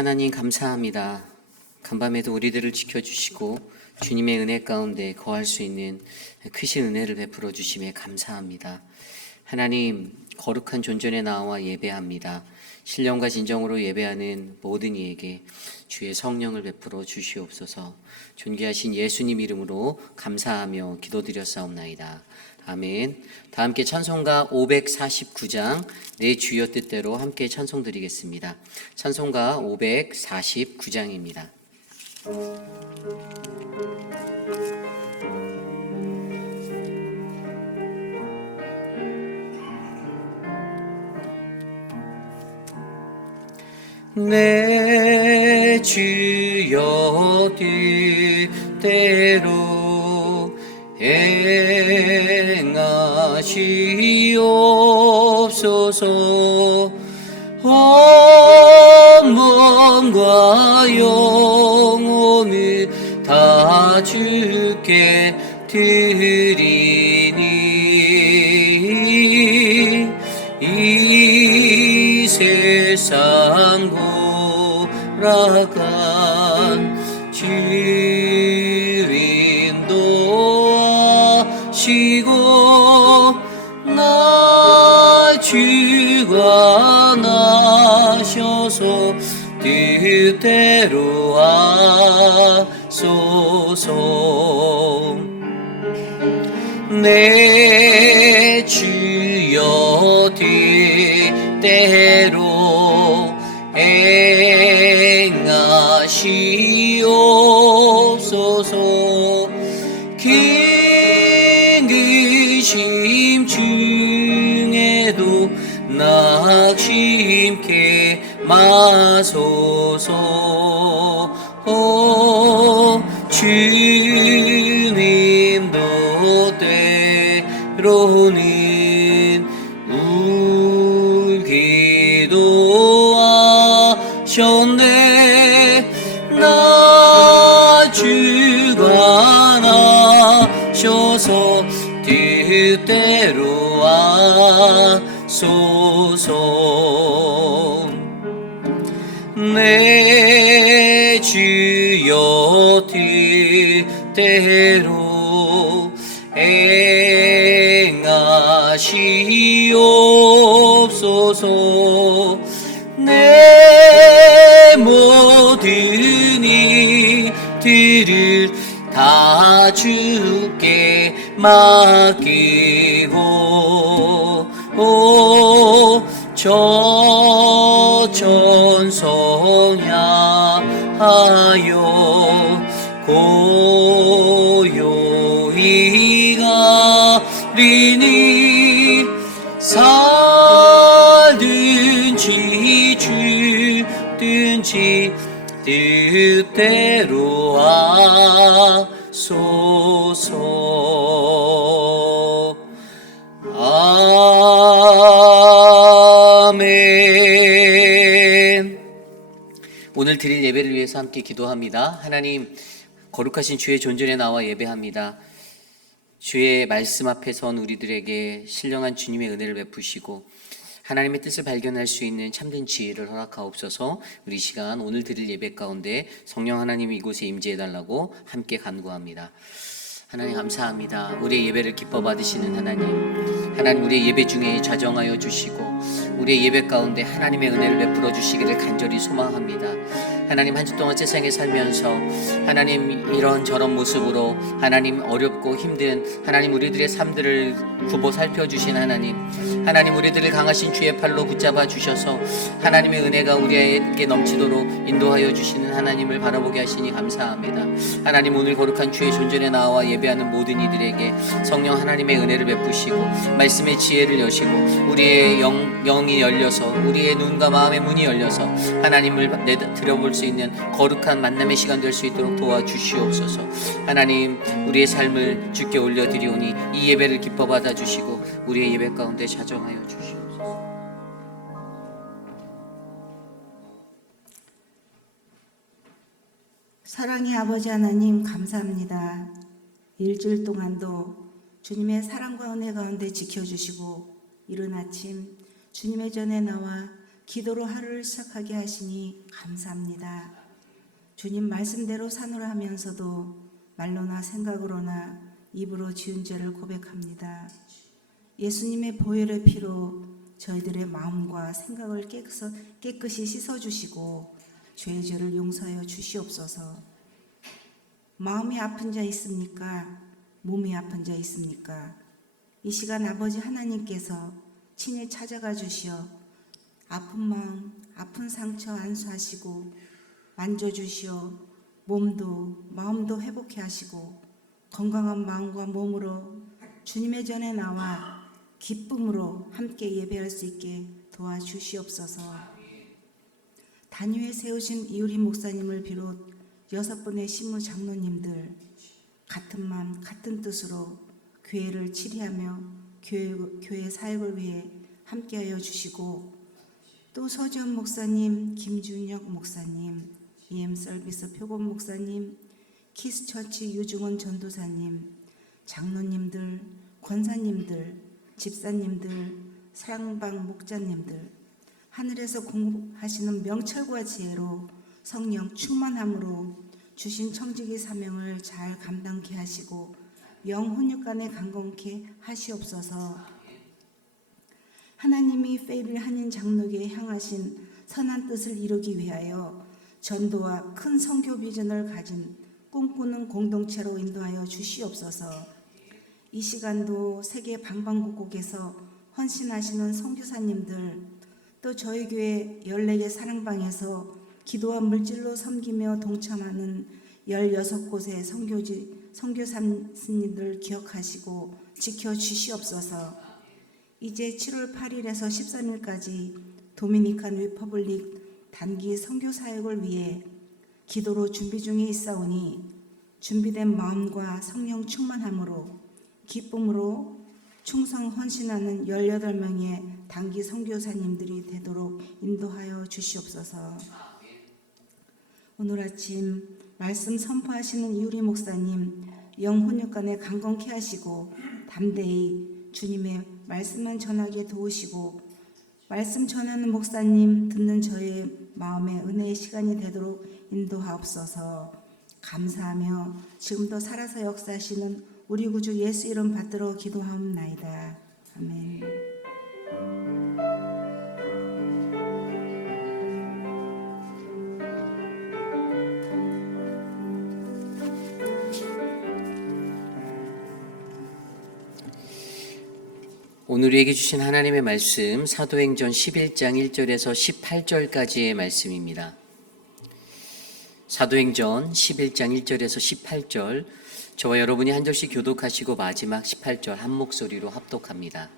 하나님 감사합니다. 간밤에도 우리들을 지켜주시고 주님의 은혜 가운데 거할 수 있는 크신 은혜를 베풀어 주심에 감사합니다. 하나님, 거룩한 존전에 나와 예배합니다. 신령과 진정으로 예배하는 모든 이에게 주의 성령을 베풀어 주시옵소서. 존귀하신 예수님 이름으로 감사하며 기도드렸사옵나이다. 아멘. 다 함께 찬송가 549장 내 주여 뜻대로 함께 찬송드리겠습니다. 찬송가 549장입니다. 내 주여 뜻대로 행하시옵소서. 온 몸과 영혼을 다 주께 드리니 이 세상 돌아간 주님 도와시고 나 주가 나셔서 뜻대로 하소서. 내 주여 뜻대로 행하시옵소서. 긴 근심 중에도 낙심케 마소서. 주님도 때로는 울기도 하셨네. 나 주가 나셔서 뜻대로 하소서. 내 주여 뜻대로 행하시옵소서. 내 모든 이들을 다 주께 맡기고 저 천성 향하여 고요히 가리니 살든지 죽든지 뜻대로 하소서. 아멘. 오늘 드릴 예배를 위해서 함께 기도합니다. 하나님, 거룩하신 주의 존전에 나와 예배합니다. 주의 말씀 앞에 선 우리들에게 신령한 주님의 은혜를 베푸시고 하나님의 뜻을 발견할 수 있는 참된 지혜를 허락하옵소서. 우리 시간 오늘 드릴 예배 가운데 성령 하나님이 이곳에 임재해달라고 함께 간구합니다. 하나님 감사합니다. 우리의 예배를 기뻐 받으시는 하나님 우리의 예배 중에 좌정하여 주시고 우리의 예배 가운데 하나님의 은혜를 베풀어 주시기를 간절히 소망합니다. 하나님, 한 주 동안 세상에 살면서 하나님 이런저런 모습으로 하나님 어렵고 힘든 하나님 우리들의 삶들을 굽어 살펴주신 하나님 우리들을 강하신 주의 팔로 붙잡아 주셔서 하나님의 은혜가 우리에게 넘치도록 인도하여 주시는 하나님을 바라보게 하시니 감사합니다. 하나님, 오늘 거룩한 주의 존전에 나와 예배하는 모든 이들에게 성령 하나님의 은혜를 베푸시고 말씀의 지혜를 여시고 우리의 영이 열려서 우리의 눈과 마음의 문이 열려서 하나님을 들여볼 수 있는 거룩한 만남의 시간 될 수 있도록 도와주시옵소서. 하나님, 우리의 삶을 주께 올려드리오니 이 예배를 기뻐 받아주시고 우리의 예배 가운데 자정하여 주시옵소서. 사랑의 아버지 하나님 감사합니다. 일주일 동안도 주님의 사랑과 은혜 가운데 지켜주시고 이른 아침 주님의 전에 나와 기도로 하루를 시작하게 하시니 감사합니다. 주님 말씀대로 산으로 하면서도 말로나 생각으로나 입으로 지은 죄를 고백합니다. 예수님의 보혈의 피로 저희들의 마음과 생각을 깨끗이 씻어주시고 죄의 죄를 용서하여 주시옵소서. 마음이 아픈 자 있습니까? 몸이 아픈 자 있습니까? 이 시간 아버지 하나님께서 친히 찾아가 주시어 아픈 마음, 아픈 상처 안수하시고 만져주시어 몸도 마음도 회복해 하시고 건강한 마음과 몸으로 주님의 전에 나와 기쁨으로 함께 예배할 수 있게 도와주시옵소서. 단위에 세우신 이우리 목사님을 비롯 6분의 신무 장로님들 같은 마음 같은 뜻으로 교회를 치리하며 교회 사역을 위해 함께하여 주시고 또 서지원 목사님, 김준혁 목사님, EM서비스 표본 목사님, 키스처치 유중원 전도사님, 장로님들, 권사님들, 집사님들, 사랑방 목자님들, 하늘에서 공급하시는 명철과 지혜로 성령 충만함으로 주신 청지기 사명을 잘 감당케 하시고 영혼육간에 강건케 하시옵소서. 하나님이 페이빌 한인 장로교에 향하신 선한 뜻을 이루기 위하여 전도와 큰 선교 비전을 가진 꿈꾸는 공동체로 인도하여 주시옵소서. 이 시간도 세계 방방곡곡에서 헌신하시는 선교사님들, 또 저희 교회 14개 사랑방에서 기도와 물질로 섬기며 동참하는 16곳의 선교사님들 기억하시고 지켜주시옵소서. 이제 7월 8일에서 13일까지 도미니칸 리퍼블릭 단기 선교 사역을 위해 기도로 준비 중에 있사오니 준비된 마음과 성령 충만함으로 기쁨으로 충성 헌신하는 18명의 단기 선교사님들이 되도록 인도하여 주시옵소서. 오늘 아침 말씀 선포하시는 이우리 목사님 영혼육간에 강건케 하시고 담대히 주님의 말씀만 전하게 도우시고 말씀 전하는 목사님 듣는 저의 마음에 은혜의 시간이 되도록 인도하옵소서. 감사하며 지금도 살아서 역사하시는 우리 구주 예수 이름 받들어 기도하옵나이다. 아멘. 오늘 우리에게 주신 하나님의 말씀 사도행전 11장 1절에서 18절까지의 말씀입니다. 사도행전 11장 1절에서 18절, 저와 여러분이 한 절씩 교독하시고 마지막 18절 한 목소리로 합독합니다.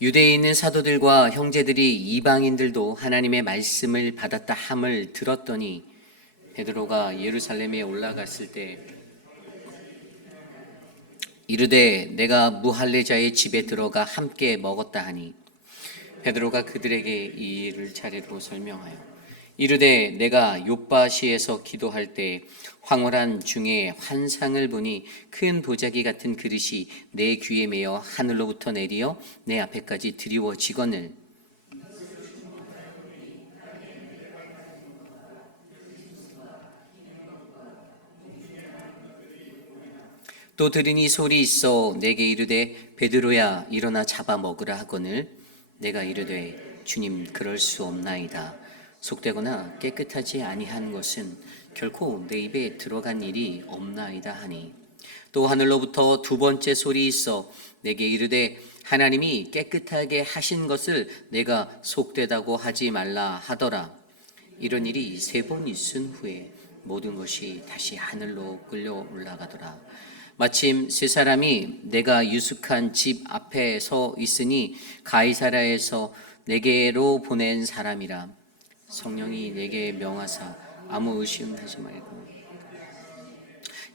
유대에 있는 사도들과 형제들이 이방인들도 하나님의 말씀을 받았다 함을 들었더니 베드로가 예루살렘에 올라갔을 때 이르되 내가 무할례자의 집에 들어가 함께 먹었다 하니 베드로가 그들에게 이 일을 차례로 설명하여 이르되 내가 욥바시에서 기도할 때 황홀한 중에 환상을 보니 큰 보자기 같은 그릇이 내 귀에 매어 하늘로부터 내리어 내 앞에까지 드리워지거늘 또 들으니 소리 있어 내게 이르되 베드로야 일어나 잡아 먹으라 하거늘 내가 이르되 주님 그럴 수 없나이다. 속되거나 깨끗하지 아니한 것은 결코 내 입에 들어간 일이 없나이다 하니 또 하늘로부터 두 번째 소리 있어 내게 이르되 하나님이 깨끗하게 하신 것을 내가 속되다고 하지 말라 하더라. 이런 일이 3번 있은 후에 모든 것이 다시 하늘로 끌려 올라가더라. 마침 세 사람이 내가 유숙한 집 앞에 서 있으니 가이사랴에서 내게로 보낸 사람이라. 성령이 내게 명하사 아무 의심하지 말고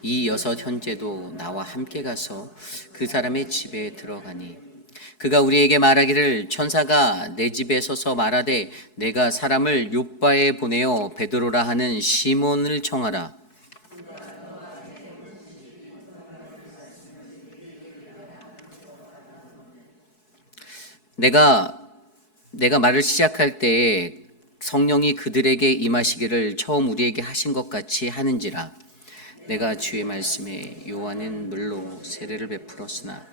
이 6 형제도 나와 함께 가서 그 사람의 집에 들어가니 그가 우리에게 말하기를 천사가 내 집에 서서 말하되 내가 사람을 욥바에 보내어 베드로라 하는 시몬을 청하라. 내가 내가 말을 시작할 때 성령이 그들에게 임하시기를 처음 우리에게 하신 것 같이 하는지라. 내가 주의 말씀에 요한은 물로 세례를 베풀었으나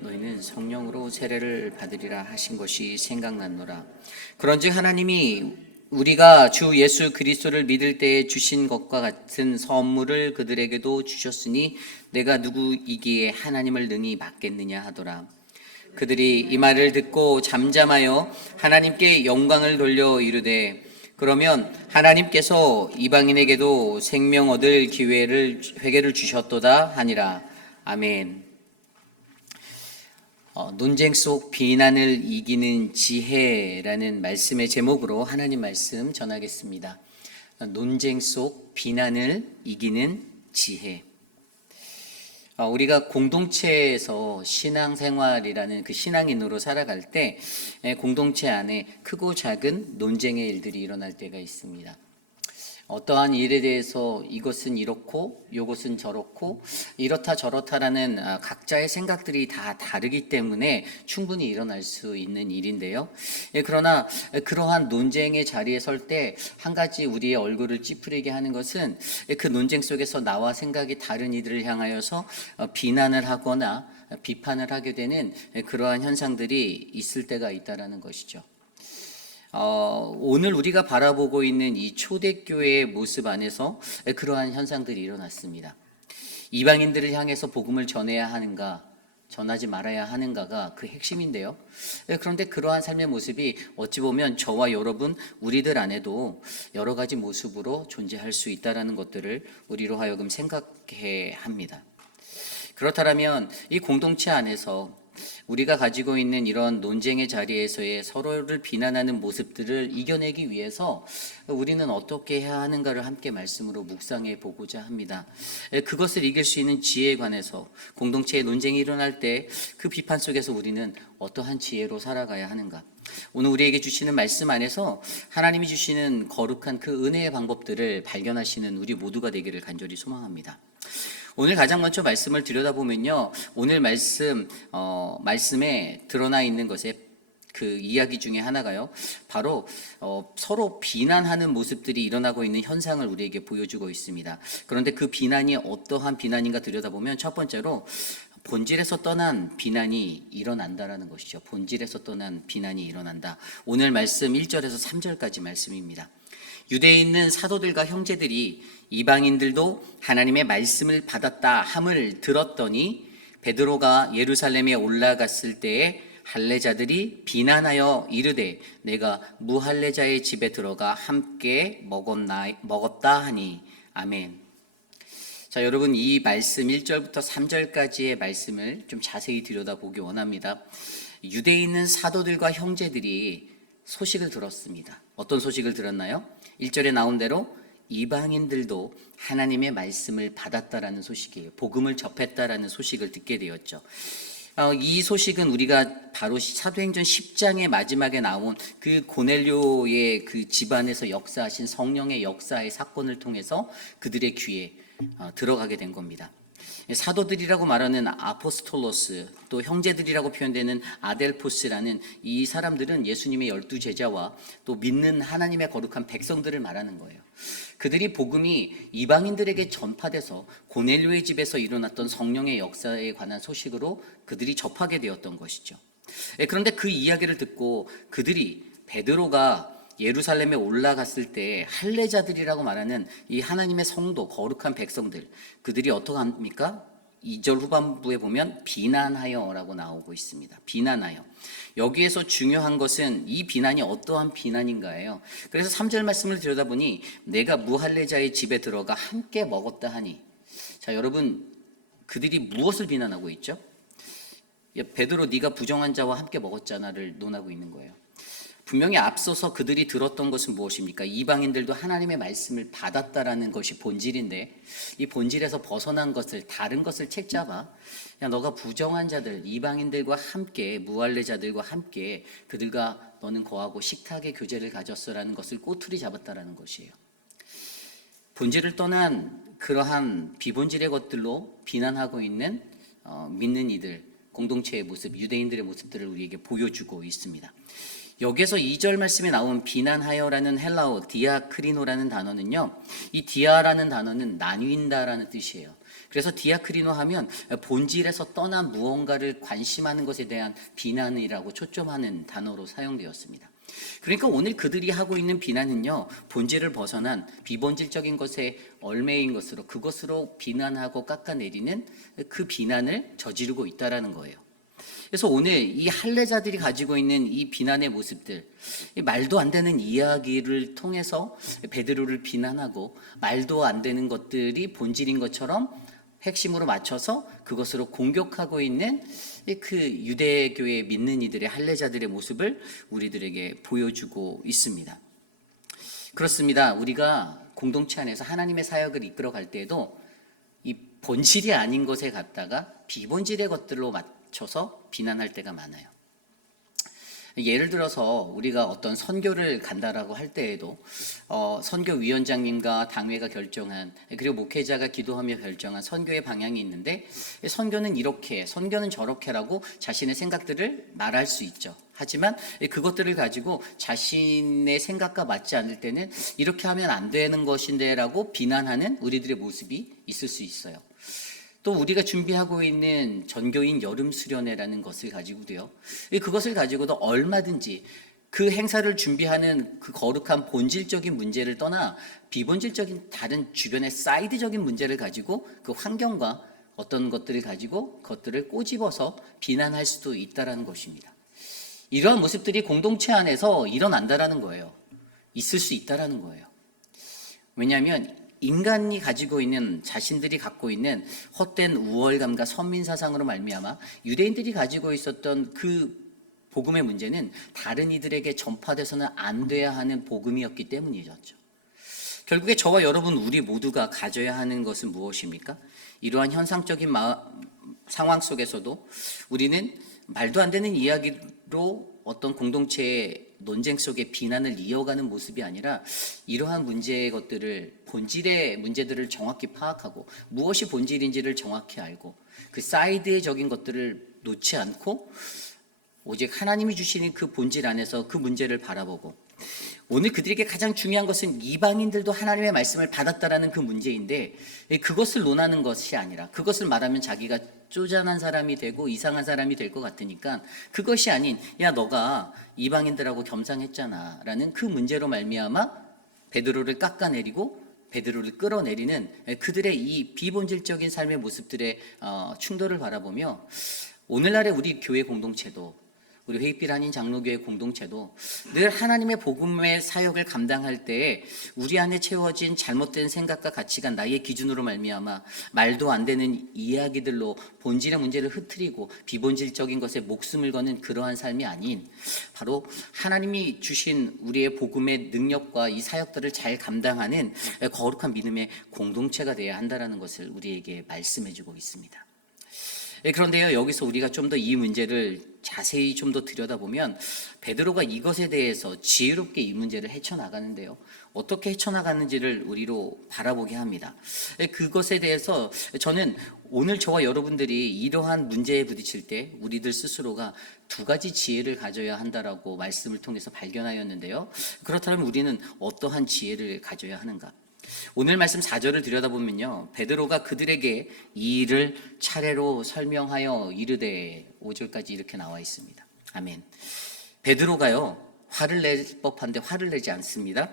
너희는 성령으로 세례를 받으리라 하신 것이 생각났노라. 그런즉 하나님이 우리가 주 예수 그리스도를 믿을 때에 주신 것과 같은 선물을 그들에게도 주셨으니 내가 누구이기에 하나님을 능히 맡겠느냐 하더라. 그들이 이 말을 듣고 잠잠하여 하나님께 영광을 돌려 이르되 그러면 하나님께서 이방인에게도 생명 얻을 회개를 주셨도다 하니라. 아멘. 논쟁 속 비난을 이기는 지혜라는 말씀의 제목으로 하나님 말씀 전하겠습니다. 논쟁 속 비난을 이기는 지혜. 우리가 공동체에서 신앙생활이라는 그 신앙인으로 살아갈 때 공동체 안에 크고 작은 논쟁의 일들이 일어날 때가 있습니다. 어떠한 일에 대해서 이것은 이렇고 이것은 저렇고 이렇다 저렇다라는 각자의 생각들이 다 다르기 때문에 충분히 일어날 수 있는 일인데요. 그러나 그러한 논쟁의 자리에 설 때 한 가지 우리의 얼굴을 찌푸리게 하는 것은 그 논쟁 속에서 나와 생각이 다른 이들을 향하여서 비난을 하거나 비판을 하게 되는 그러한 현상들이 있을 때가 있다라는 것이죠. 오늘 우리가 바라보고 있는 이 초대교회의 모습 안에서 그러한 현상들이 일어났습니다. 이방인들을 향해서 복음을 전해야 하는가, 전하지 말아야 하는가가 그 핵심인데요. 그런데 그러한 삶의 모습이 어찌 보면 저와 여러분, 우리들 안에도 여러 가지 모습으로 존재할 수 있다는 것들을 우리로 하여금 생각해 합니다. 그렇다면 이 공동체 안에서 우리가 가지고 있는 이런 논쟁의 자리에서의 서로를 비난하는 모습들을 이겨내기 위해서 우리는 어떻게 해야 하는가를 함께 말씀으로 묵상해 보고자 합니다. 그것을 이길 수 있는 지혜에 관해서 공동체의 논쟁이 일어날 때 그 비판 속에서 우리는 어떠한 지혜로 살아가야 하는가. 오늘 우리에게 주시는 말씀 안에서 하나님이 주시는 거룩한 그 은혜의 방법들을 발견하시는 우리 모두가 되기를 간절히 소망합니다. 오늘 가장 먼저 말씀을 들여다보면요, 오늘 말씀에 드러나 있는 것에 그 이야기 중에 하나가요, 바로 서로 비난하는 모습들이 일어나고 있는 현상을 우리에게 보여주고 있습니다. 그런데 그 비난이 어떠한 비난인가 들여다보면 첫 번째로 본질에서 떠난 비난이 일어난다라는 것이죠. 본질에서 떠난 비난이 일어난다. 오늘 말씀 1절에서 3절까지 말씀입니다. 유대에 있는 사도들과 형제들이 이방인들도 하나님의 말씀을 받았다 함을 들었더니 베드로가 예루살렘에 올라갔을 때에 할례자들이 비난하여 이르되 내가 무할례자의 집에 들어가 함께 먹었다 하니. 아멘. 자, 여러분, 이 말씀 1절부터 3절까지의 말씀을 좀 자세히 들여다보기 원합니다. 유대에 있는 사도들과 형제들이 소식을 들었습니다. 어떤 소식을 들었나요? 1절에 나온 대로 이방인들도 하나님의 말씀을 받았다라는 소식이에요. 복음을 접했다라는 소식을 듣게 되었죠. 이 소식은 우리가 바로 사도행전 10장의 마지막에 나온 그 고넬료의 그 집안에서 역사하신 성령의 역사의 사건을 통해서 그들의 귀에 들어가게 된 겁니다. 사도들이라고 말하는 아포스톨로스, 또 형제들이라고 표현되는 아델포스라는 이 사람들은 예수님의 12제자와 또 믿는 하나님의 거룩한 백성들을 말하는 거예요. 그들이 복음이 이방인들에게 전파돼서 고넬료의 집에서 일어났던 성령의 역사에 관한 소식으로 그들이 접하게 되었던 것이죠. 그런데 그 이야기를 듣고 그들이 베드로가 예루살렘에 올라갔을 때 할례자들이라고 말하는 이 하나님의 성도, 거룩한 백성들, 그들이 어떻게 합니까? 2절 후반부에 보면 비난하여라고 나오고 있습니다. 비난하여. 여기에서 중요한 것은 이 비난이 어떠한 비난인가예요. 그래서 3절 말씀을 들여다보니 내가 무할례자의 집에 들어가 함께 먹었다 하니. 자, 여러분, 그들이 무엇을 비난하고 있죠? 베드로, 네가 부정한 자와 함께 먹었잖아를 논하고 있는 거예요. 분명히 앞서서 그들이 들었던 것은 무엇입니까? 이방인들도 하나님의 말씀을 받았다라는 것이 본질인데, 이 본질에서 벗어난 것을, 다른 것을 책잡아 야, 너가 부정한 자들, 이방인들과 함께, 무할례자들과 함께 그들과 너는 거하고 식탁의 교제를 가졌어라는 것을 꼬투리 잡았다라는 것이에요. 본질을 떠난 그러한 비본질의 것들로 비난하고 있는 믿는 이들, 공동체의 모습, 유대인들의 모습들을 우리에게 보여주고 있습니다. 여기서 2절 말씀에 나온 비난하여라는 헬라어 디아크리노라는 단어는요, 이 디아라는 단어는 나뉜다라는 뜻이에요. 그래서 디아크리노 하면 본질에서 떠난 무언가를 관심하는 것에 대한 비난이라고 초점하는 단어로 사용되었습니다. 그러니까 오늘 그들이 하고 있는 비난은요, 본질을 벗어난 비본질적인 것에 얽매인 것으로, 그것으로 비난하고 깎아내리는 그 비난을 저지르고 있다라는 거예요. 그래서 오늘 이 할례자들이 가지고 있는 이 비난의 모습들, 말도 안 되는 이야기를 통해서 베드로를 비난하고, 말도 안 되는 것들이 본질인 것처럼 핵심으로 맞춰서 그것으로 공격하고 있는 그 유대교의 믿는 이들의 할례자들의 모습을 우리들에게 보여주고 있습니다. 그렇습니다. 우리가 공동체 안에서 하나님의 사역을 이끌어갈 때에도 이 본질이 아닌 것에 갖다가 비본질의 것들로 맞춰서 비난할 때가 많아요. 예를 들어서 우리가 어떤 선교를 간다라고 할 때에도 선교위원장님과 당회가 결정한, 그리고 목회자가 기도하며 결정한 선교의 방향이 있는데, 선교는 이렇게, 선교는 저렇게라고 자신의 생각들을 말할 수 있죠. 하지만 그것들을 가지고 자신의 생각과 맞지 않을 때는 이렇게 하면 안 되는 것인데 라고 비난하는 우리들의 모습이 있을 수 있어요. 또 우리가 준비하고 있는 전교인 여름 수련회라는 것을 가지고도요, 그것을 가지고도 얼마든지 그 행사를 준비하는 그 거룩한 본질적인 문제를 떠나 비본질적인 다른 주변의 사이드적인 문제를 가지고 그 환경과 어떤 것들을 가지고 그것들을 꼬집어서 비난할 수도 있다라는 것입니다. 이러한 모습들이 공동체 안에서 일어난다라는 거예요. 있을 수 있다라는 거예요. 왜냐하면 인간이 가지고 있는, 자신들이 갖고 있는 헛된 우월감과 선민사상으로 말미암아 유대인들이 가지고 있었던 그 복음의 문제는 다른 이들에게 전파돼서는 안 돼야 하는 복음이었기 때문이었죠. 결국에 저와 여러분 우리 모두가 가져야 하는 것은 무엇입니까? 이러한 현상적인 상황 속에서도 우리는 말도 안 되는 이야기로 어떤 공동체의 논쟁 속에 비난을 이어가는 모습이 아니라, 이러한 문제의 것들을, 본질의 문제들을 정확히 파악하고 무엇이 본질인지를 정확히 알고 그 사이드적인 것들을 놓지 않고 오직 하나님이 주시는 그 본질 안에서 그 문제를 바라보고, 오늘 그들에게 가장 중요한 것은 이방인들도 하나님의 말씀을 받았다라는 그 문제인데, 그것을 논하는 것이 아니라, 그것을 말하면 자기가 쪼잔한 사람이 되고 이상한 사람이 될 것 같으니까 그것이 아닌, 야 너가 이방인들하고 겸상했잖아 라는 그 문제로 말미암아 베드로를 깎아내리고 베드로를 끌어내리는 그들의 이 비본질적인 삶의 모습들의 충돌을 바라보며, 오늘날의 우리 교회 공동체도, 우리 회의빛 한인 장로교회 공동체도 늘 하나님의 복음의 사역을 감당할 때 우리 안에 채워진 잘못된 생각과 가치관, 나의 기준으로 말미암아 말도 안 되는 이야기들로 본질의 문제를 흐트리고 비본질적인 것에 목숨을 거는 그러한 삶이 아닌, 바로 하나님이 주신 우리의 복음의 능력과 이 사역들을 잘 감당하는 거룩한 믿음의 공동체가 되어야 한다는 것을 우리에게 말씀해주고 있습니다. 그런데요, 여기서 우리가 좀 더 이 문제를 자세히 좀 더 들여다보면 베드로가 이것에 대해서 지혜롭게 이 문제를 헤쳐나가는데요, 어떻게 헤쳐나가는지를 우리로 바라보게 합니다. 그것에 대해서 저는 오늘 저와 여러분들이 이러한 문제에 부딪힐 때 우리들 스스로가 두 가지 지혜를 가져야 한다라고 말씀을 통해서 발견하였는데요, 그렇다면 우리는 어떠한 지혜를 가져야 하는가? 오늘 말씀 4절을 들여다보면요, 베드로가 그들에게 이 일을 차례로 설명하여 이르되, 5절까지 이렇게 나와 있습니다. 아멘. 베드로가요, 화를 낼 법한데 화를 내지 않습니다.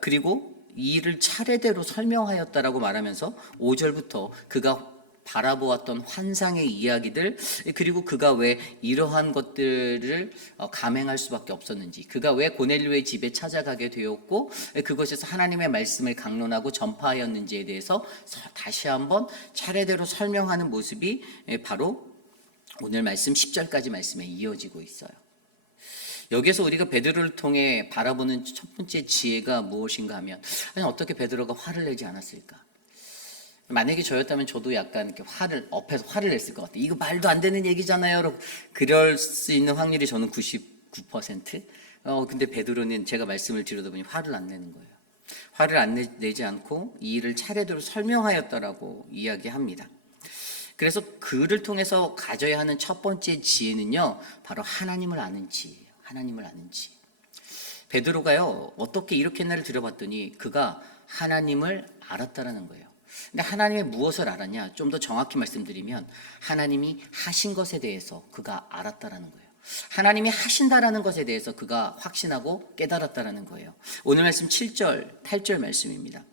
그리고 이 일을 차례대로 설명하였다라고 말하면서 5절부터 그가 바라보았던 환상의 이야기들, 그리고 그가 왜 이러한 것들을 감행할 수밖에 없었는지, 그가 왜 고넬료의 집에 찾아가게 되었고 그것에서 하나님의 말씀을 강론하고 전파하였는지에 대해서 다시 한번 차례대로 설명하는 모습이 바로 오늘 말씀 10절까지 말씀에 이어지고 있어요. 여기에서 우리가 베드로를 통해 바라보는 첫 번째 지혜가 무엇인가 하면, 아니 어떻게 베드로가 화를 내지 않았을까? 만약에 저였다면 저도 약간 이렇게 업해서 화를 냈을 것 같아요. 이거 말도 안 되는 얘기잖아요. 그럴 수 있는 확률이 저는 99%. 근데 베드로는 제가 말씀을 들여다보니 화를 안 내는 거예요. 화를 안 내지 않고 이 일을 차례대로 설명하였다라고 이야기합니다. 그래서 그를 통해서 가져야 하는 첫 번째 지혜는요, 바로 하나님을 아는 지혜예요. 하나님을 아는지. 베드로가요, 어떻게 이렇게 했나를 들어봤더니 그가 하나님을 알았다라는 거예요. 근데 하나님의 무엇을 알았냐? 좀 더 정확히 말씀드리면 하나님이 하신 것에 대해서 그가 알았다라는 거예요. 하나님이 하신다라는 것에 대해서 그가 확신하고 깨달았다라는 거예요. 오늘 말씀 7절, 8절 말씀입니다.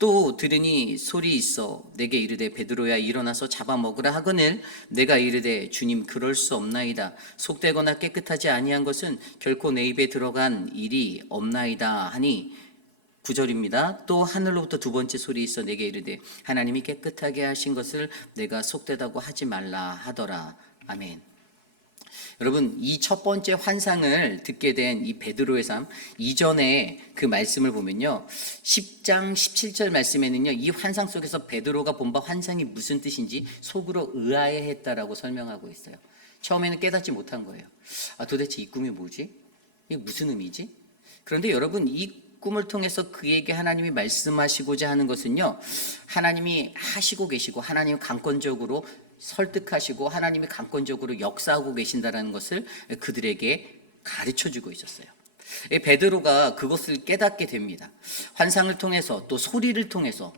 또 들으니 소리 있어 내게 이르되 베드로야 일어나서 잡아먹으라 하거늘 내가 이르되 주님 그럴 수 없나이다. 속되거나 깨끗하지 아니한 것은 결코 내 입에 들어간 일이 없나이다 하니 9절입니다. 또 하늘로부터 두 번째 소리 있어 내게 이르되 하나님이 깨끗하게 하신 것을 내가 속되다고 하지 말라 하더라. 아멘. 여러분, 이 첫 번째 환상을 듣게 된 이 베드로의 삶, 이전에 그 말씀을 보면요, 10장 17절 말씀에는요, 이 환상 속에서 베드로가 본 바 환상이 무슨 뜻인지 속으로 의아해했다라고 설명하고 있어요. 처음에는 깨닫지 못한 거예요. 도대체 이 꿈이 뭐지? 이게 무슨 의미지? 그런데 여러분, 이 꿈을 통해서 그에게 하나님이 말씀하시고자 하는 것은요, 하나님이 하시고 계시고 하나님 강권적으로 설득하시고 하나님이 강권적으로 역사하고 계신다는 것을 그들에게 가르쳐주고 있었어요. 베드로가 그것을 깨닫게 됩니다. 환상을 통해서 또 소리를 통해서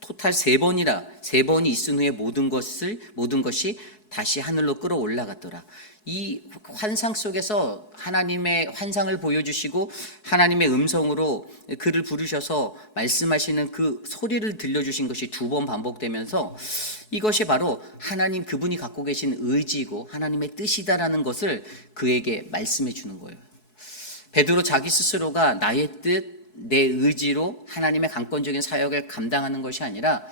토탈 세 번이 있은 후에 모든 것이 다시 하늘로 끌어올라갔더라. 이 환상 속에서 하나님의 환상을 보여주시고 하나님의 음성으로 그를 부르셔서 말씀하시는 그 소리를 들려주신 것이 두 번 반복되면서 이것이 바로 하나님 그분이 갖고 계신 의지이고 하나님의 뜻이다라는 것을 그에게 말씀해 주는 거예요. 베드로 자기 스스로가 나의 뜻, 내 의지로 하나님의 강권적인 사역을 감당하는 것이 아니라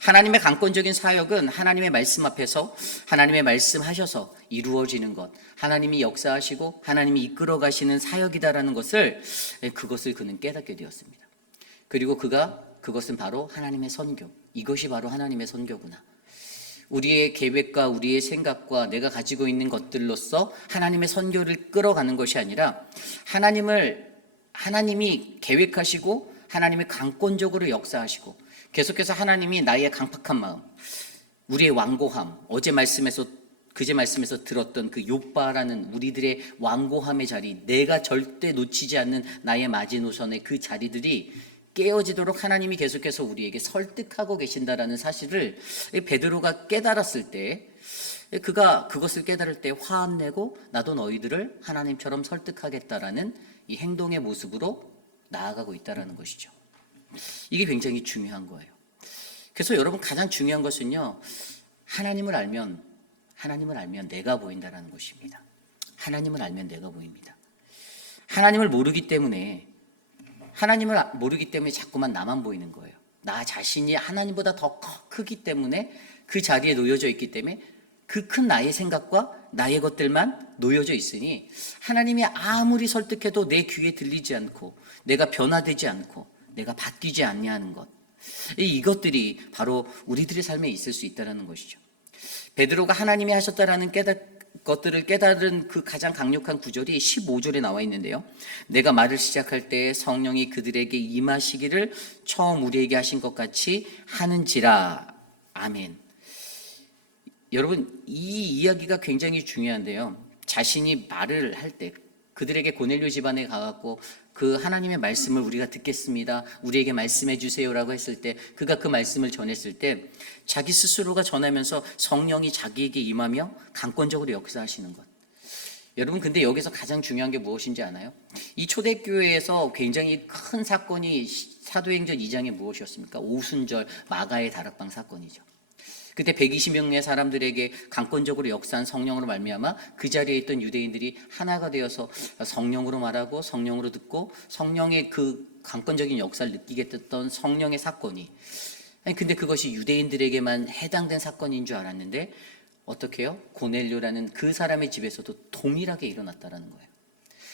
하나님의 강권적인 사역은 하나님의 말씀 앞에서 하나님의 말씀하셔서 이루어지는 것, 하나님이 역사하시고 하나님이 이끌어 가시는 사역이다라는 것을 그것을 그는 깨닫게 되었습니다. 그리고 그것은 바로 하나님의 선교, 이것이 바로 하나님의 선교구나. 우리의 계획과 우리의 생각과 내가 가지고 있는 것들로서 하나님의 선교를 끌어가는 것이 아니라 하나님이 계획하시고 하나님이 강권적으로 역사하시고 계속해서 하나님이 나의 강팍한 마음, 우리의 완고함, 그제 말씀에서 들었던 그 욥바라는 우리들의 완고함의 자리, 내가 절대 놓치지 않는 나의 마지노선의 그 자리들이 깨어지도록 하나님이 계속해서 우리에게 설득하고 계신다라는 사실을 베드로가 깨달았을 때, 그가 그것을 깨달을 때 화 안 내고 나도 너희들을 하나님처럼 설득하겠다라는 이 행동의 모습으로 나아가고 있다는 것이죠. 이게 굉장히 중요한 거예요. 그래서 여러분, 가장 중요한 것은요, 하나님을 알면 내가 보인다는 것입니다. 하나님을 알면 내가 보입니다. 하나님을 모르기 때문에 자꾸만 나만 보이는 거예요. 나 자신이 하나님보다 더 크기 때문에 그 자리에 놓여져 있기 때문에 그 큰 나의 생각과 나의 것들만 놓여져 있으니 하나님이 아무리 설득해도 내 귀에 들리지 않고 내가 변화되지 않고 내가 바뀌지 않냐는 것, 이것들이 바로 우리들의 삶에 있을 수 있다는 것이죠. 베드로가 하나님이 하셨다라는 것들을 깨달은 그 가장 강력한 구절이 15절에 나와 있는데요, 내가 말을 시작할 때 성령이 그들에게 임하시기를 처음 우리에게 하신 것 같이 하는지라. 아멘. 여러분, 이 이야기가 굉장히 중요한데요, 자신이 말을 할 때 그들에게 고넬료 집안에 가갖고 그 하나님의 말씀을 우리가 듣겠습니다, 우리에게 말씀해 주세요라고 했을 때, 그가 그 말씀을 전했을 때 자기 스스로가 전하면서 성령이 자기에게 임하며 강권적으로 역사하시는 것. 여러분, 근데 여기서 가장 중요한 게 무엇인지 아나요? 이 초대교회에서 굉장히 큰 사건이 사도행전 2장에 무엇이었습니까? 오순절 마가의 다락방 사건이죠. 그때 120명의 사람들에게 강권적으로 역사한 성령으로 말미암아 그 자리에 있던 유대인들이 하나가 되어서 성령으로 말하고 성령으로 듣고 성령의 그 강권적인 역사를 느끼게 됐던 성령의 사건이, 근데 그것이 유대인들에게만 해당된 사건인 줄 알았는데 어떻게 해요? 고넬료라는 그 사람의 집에서도 동일하게 일어났다는 거예요.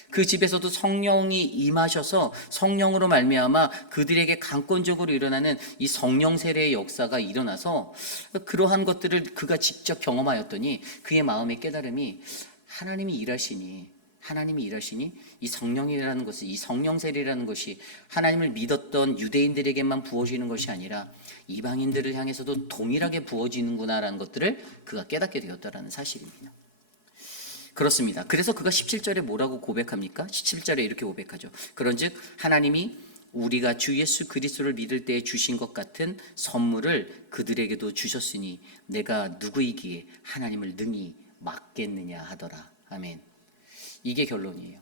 그 집에서도 성령이 임하셔서 성령으로 말미암아 그들에게 강권적으로 일어나는 이 성령 세례의 역사가 일어나서 그러한 것들을 그가 직접 경험하였더니 그의 마음의 깨달음이 하나님이 일하시니 이 성령이라는 것은, 이 성령 세례라는 것이 하나님을 믿었던 유대인들에게만 부어지는 것이 아니라 이방인들을 향해서도 동일하게 부어지는구나라는 것들을 그가 깨닫게 되었다는 사실입니다. 그렇습니다. 그래서 그가 17절에 뭐라고 고백합니까? 17절에 이렇게 고백하죠. 그런즉 하나님이 우리가 주 예수 그리스도를 믿을 때에 주신 것 같은 선물을 그들에게도 주셨으니 내가 누구이기에 하나님을 능히 막겠느냐 하더라. 아멘. 이게 결론이에요.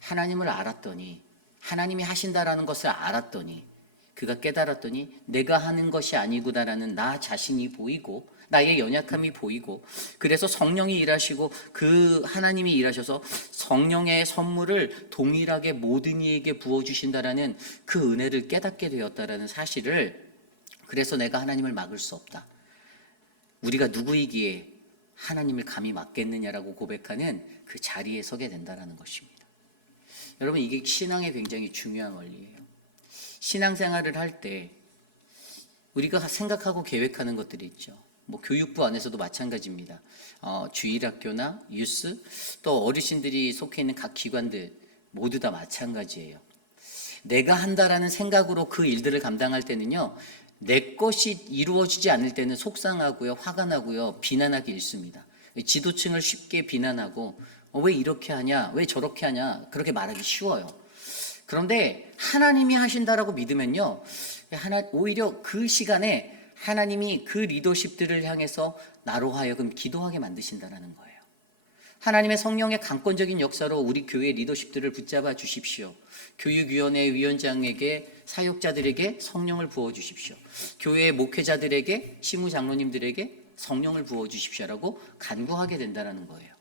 하나님을 알았더니, 하나님이 하신다라는 것을 알았더니, 그가 깨달았더니 내가 하는 것이 아니구나라는 나 자신이 보이고 나의 연약함이 보이고, 그래서 성령이 일하시고 그 하나님이 일하셔서 성령의 선물을 동일하게 모든 이에게 부어주신다라는 그 은혜를 깨닫게 되었다라는 사실을, 그래서 내가 하나님을 막을 수 없다, 우리가 누구이기에 하나님을 감히 막겠느냐라고 고백하는 그 자리에 서게 된다라는 것입니다. 여러분, 이게 신앙의 굉장히 중요한 원리예요. 신앙생활을 할 때 우리가 생각하고 계획하는 것들이 있죠. 뭐 교육부 안에서도 마찬가지입니다. 주일학교나 유스, 또 어르신들이 속해 있는 각 기관들 모두 다 마찬가지예요. 내가 한다라는 생각으로 그 일들을 감당할 때는요, 내 것이 이루어지지 않을 때는 속상하고요, 화가 나고요, 비난하기 일쑤입니다. 지도층을 쉽게 비난하고 왜 이렇게 하냐, 왜 저렇게 하냐, 그렇게 말하기 쉬워요. 그런데 하나님이 하신다라고 믿으면요, 오히려 그 시간에 하나님이 그 리더십들을 향해서 나로 하여금 기도하게 만드신다라는 거예요. 하나님의 성령의 강권적인 역사로 우리 교회 리더십들을 붙잡아 주십시오. 교육위원회 위원장에게, 사역자들에게 성령을 부어 주십시오. 교회 목회자들에게, 시무장로님들에게 성령을 부어 주십시오라고 간구하게 된다는 거예요.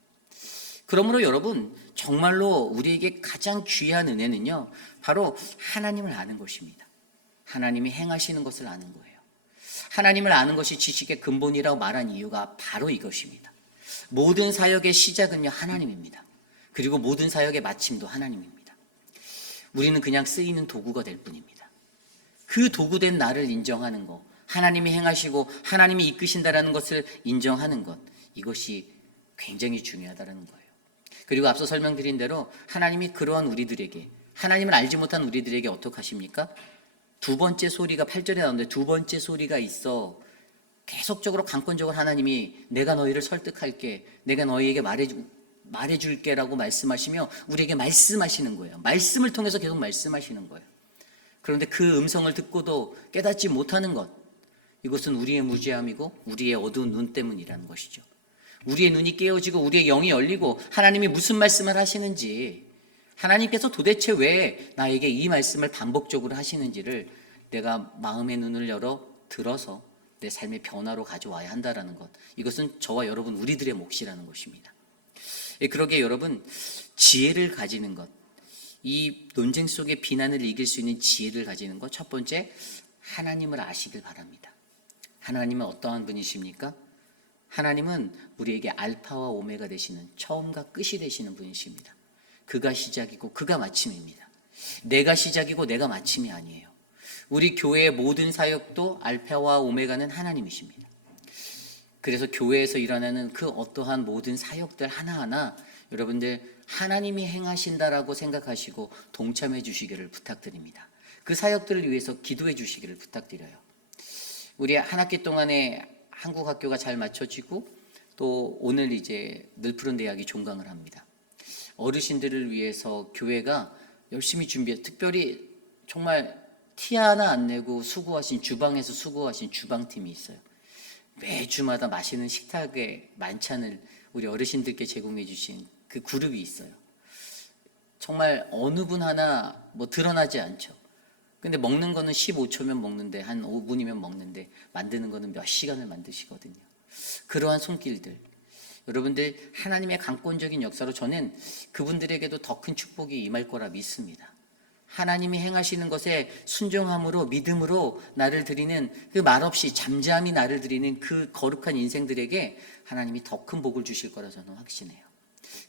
그러므로 여러분, 정말로 우리에게 가장 귀한 은혜는요, 바로 하나님을 아는 것입니다. 하나님이 행하시는 것을 아는 거예요. 하나님을 아는 것이 지식의 근본이라고 말한 이유가 바로 이것입니다. 모든 사역의 시작은요, 하나님입니다. 그리고 모든 사역의 마침도 하나님입니다. 우리는 그냥 쓰이는 도구가 될 뿐입니다. 그 도구된 나를 인정하는 것, 하나님이 행하시고 하나님이 이끄신다라는 것을 인정하는 것, 이것이 굉장히 중요하다는 거예요. 그리고 앞서 설명드린 대로 하나님이 그러한 우리들에게, 하나님을 알지 못한 우리들에게 어떻게 하십니까? 두 번째 소리가 8절에 나오는데, 두 번째 소리가 있어. 계속적으로 강권적으로 하나님이 내가 너희를 설득할게, 내가 너희에게 말해줄게 라고 말씀하시며 우리에게 말씀하시는 거예요. 말씀을 통해서 계속 말씀하시는 거예요. 그런데 그 음성을 듣고도 깨닫지 못하는 것, 이것은 우리의 무지함이고 우리의 어두운 눈 때문이라는 것이죠. 우리의 눈이 깨어지고 우리의 영이 열리고 하나님이 무슨 말씀을 하시는지, 하나님께서 도대체 왜 나에게 이 말씀을 반복적으로 하시는지를 내가 마음의 눈을 열어 들어서 내 삶의 변화로 가져와야 한다는 것, 이것은 저와 여러분 우리들의 몫이라는 것입니다. 그러기에 여러분, 지혜를 가지는 것, 이 논쟁 속에 비난을 이길 수 있는 지혜를 가지는 것, 첫 번째, 하나님을 아시길 바랍니다. 하나님은 어떠한 분이십니까? 하나님은 우리에게 알파와 오메가 되시는, 처음과 끝이 되시는 분이십니다. 그가 시작이고 그가 마침입니다. 내가 시작이고 내가 마침이 아니에요. 우리 교회의 모든 사역도 알파와 오메가는 하나님이십니다. 그래서 교회에서 일어나는 그 어떠한 모든 사역들 하나하나 여러분들 하나님이 행하신다라고 생각하시고 동참해 주시기를 부탁드립니다. 그 사역들을 위해서 기도해 주시기를 부탁드려요. 우리 한 학기 동안에 한국 학교가 잘 마쳐지고 또 오늘 이제 늘푸른 대학이 종강을 합니다. 어르신들을 위해서 교회가 열심히 준비해, 특별히 정말 티 하나 안 내고 수고하신, 주방에서 수고하신 주방팀이 있어요. 매주마다 맛있는 식탁의 만찬을 우리 어르신들께 제공해 주신 그 그룹이 있어요. 정말 어느 분 하나 뭐 드러나지 않죠. 근데 먹는 거는 15초면 먹는데, 한 5분이면 먹는데, 만드는 거는 몇 시간을 만드시거든요. 그러한 손길들, 여러분들 하나님의 강권적인 역사로 저는 그분들에게도 더 큰 축복이 임할 거라 믿습니다. 하나님이 행하시는 것에 순종함으로, 믿음으로 나를 드리는, 그 말없이 잠잠히 나를 드리는 그 거룩한 인생들에게 하나님이 더 큰 복을 주실 거라 저는 확신해요.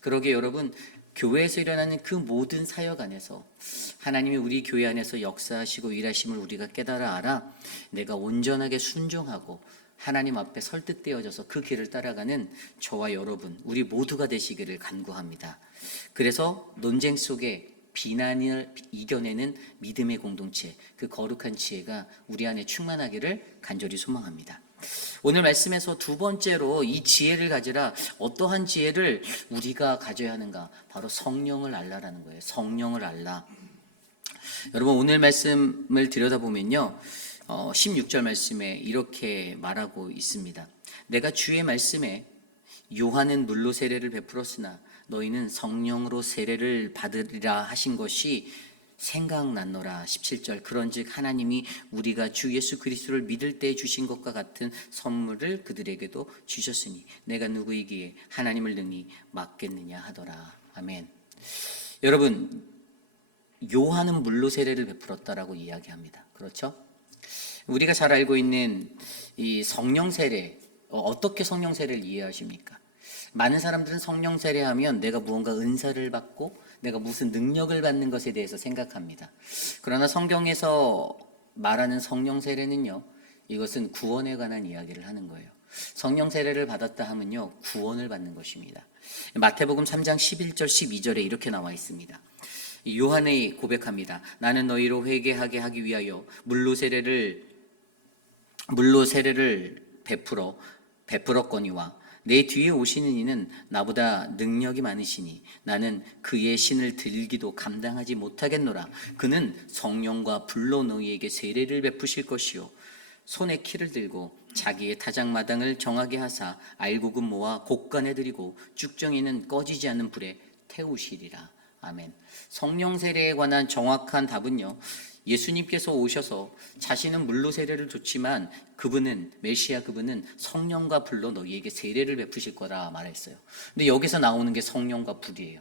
그러기에 여러분, 교회에서 일어나는 그 모든 사역 안에서 하나님이 우리 교회 안에서 역사하시고 일하심을 우리가 깨달아 알아 내가 온전하게 순종하고 하나님 앞에 설득되어져서 그 길을 따라가는 저와 여러분, 우리 모두가 되시기를 간구합니다. 그래서 논쟁 속에 비난을 이겨내는 믿음의 공동체, 그 거룩한 지혜가 우리 안에 충만하기를 간절히 소망합니다. 오늘 말씀에서 두 번째로 이 지혜를 가지라, 어떠한 지혜를 우리가 가져야 하는가? 바로 성령을 알라라는 거예요. 성령을 알라. 여러분, 오늘 말씀을 들여다보면요, 16절 말씀에 이렇게 말하고 있습니다. 내가 주의 말씀에 요한은 물로 세례를 베풀었으나 너희는 성령으로 세례를 받으리라 하신 것이 생각났노라. 17절, 그런즉 하나님이 우리가 주 예수 그리스도를 믿을 때 주신 것과 같은 선물을 그들에게도 주셨으니 내가 누구이기에 하나님을 능히 막겠느냐 하더라. 아멘. 여러분, 요한은 물로 세례를 베풀었다라고 이야기합니다. 그렇죠? 우리가 잘 알고 있는 이 성령 세례, 어떻게 성령 세례를 이해하십니까? 많은 사람들은 성령 세례하면 내가 무언가 은사를 받고 내가 무슨 능력을 받는 것에 대해서 생각합니다. 그러나 성경에서 말하는 성령 세례는요, 이것은 구원에 관한 이야기를 하는 거예요. 성령 세례를 받았다 하면요, 구원을 받는 것입니다. 마태복음 3장 11절 12절에 이렇게 나와 있습니다. 요한이 고백합니다. 나는 너희로 회개하게 하기 위하여 물로 세례를 베풀었거니와 내 뒤에 오시는 이는 나보다 능력이 많으시니 나는 그의 신을 들기도 감당하지 못하겠노라. 그는 성령과 불로 너희에게 세례를 베푸실 것이요 손에 키를 들고 자기의 타작마당을 정하게 하사 알곡은 모아 곡간에 들이고 쭉정이는 꺼지지 않는 불에 태우시리라. 아멘. 성령 세례에 관한 정확한 답은요, 예수님께서 오셔서 자신은 물로 세례를 줬지만 그분은 메시아, 그분은 성령과 불로 너희에게 세례를 베푸실 거라 말했어요. 근데 여기서 나오는 게 성령과 불이에요.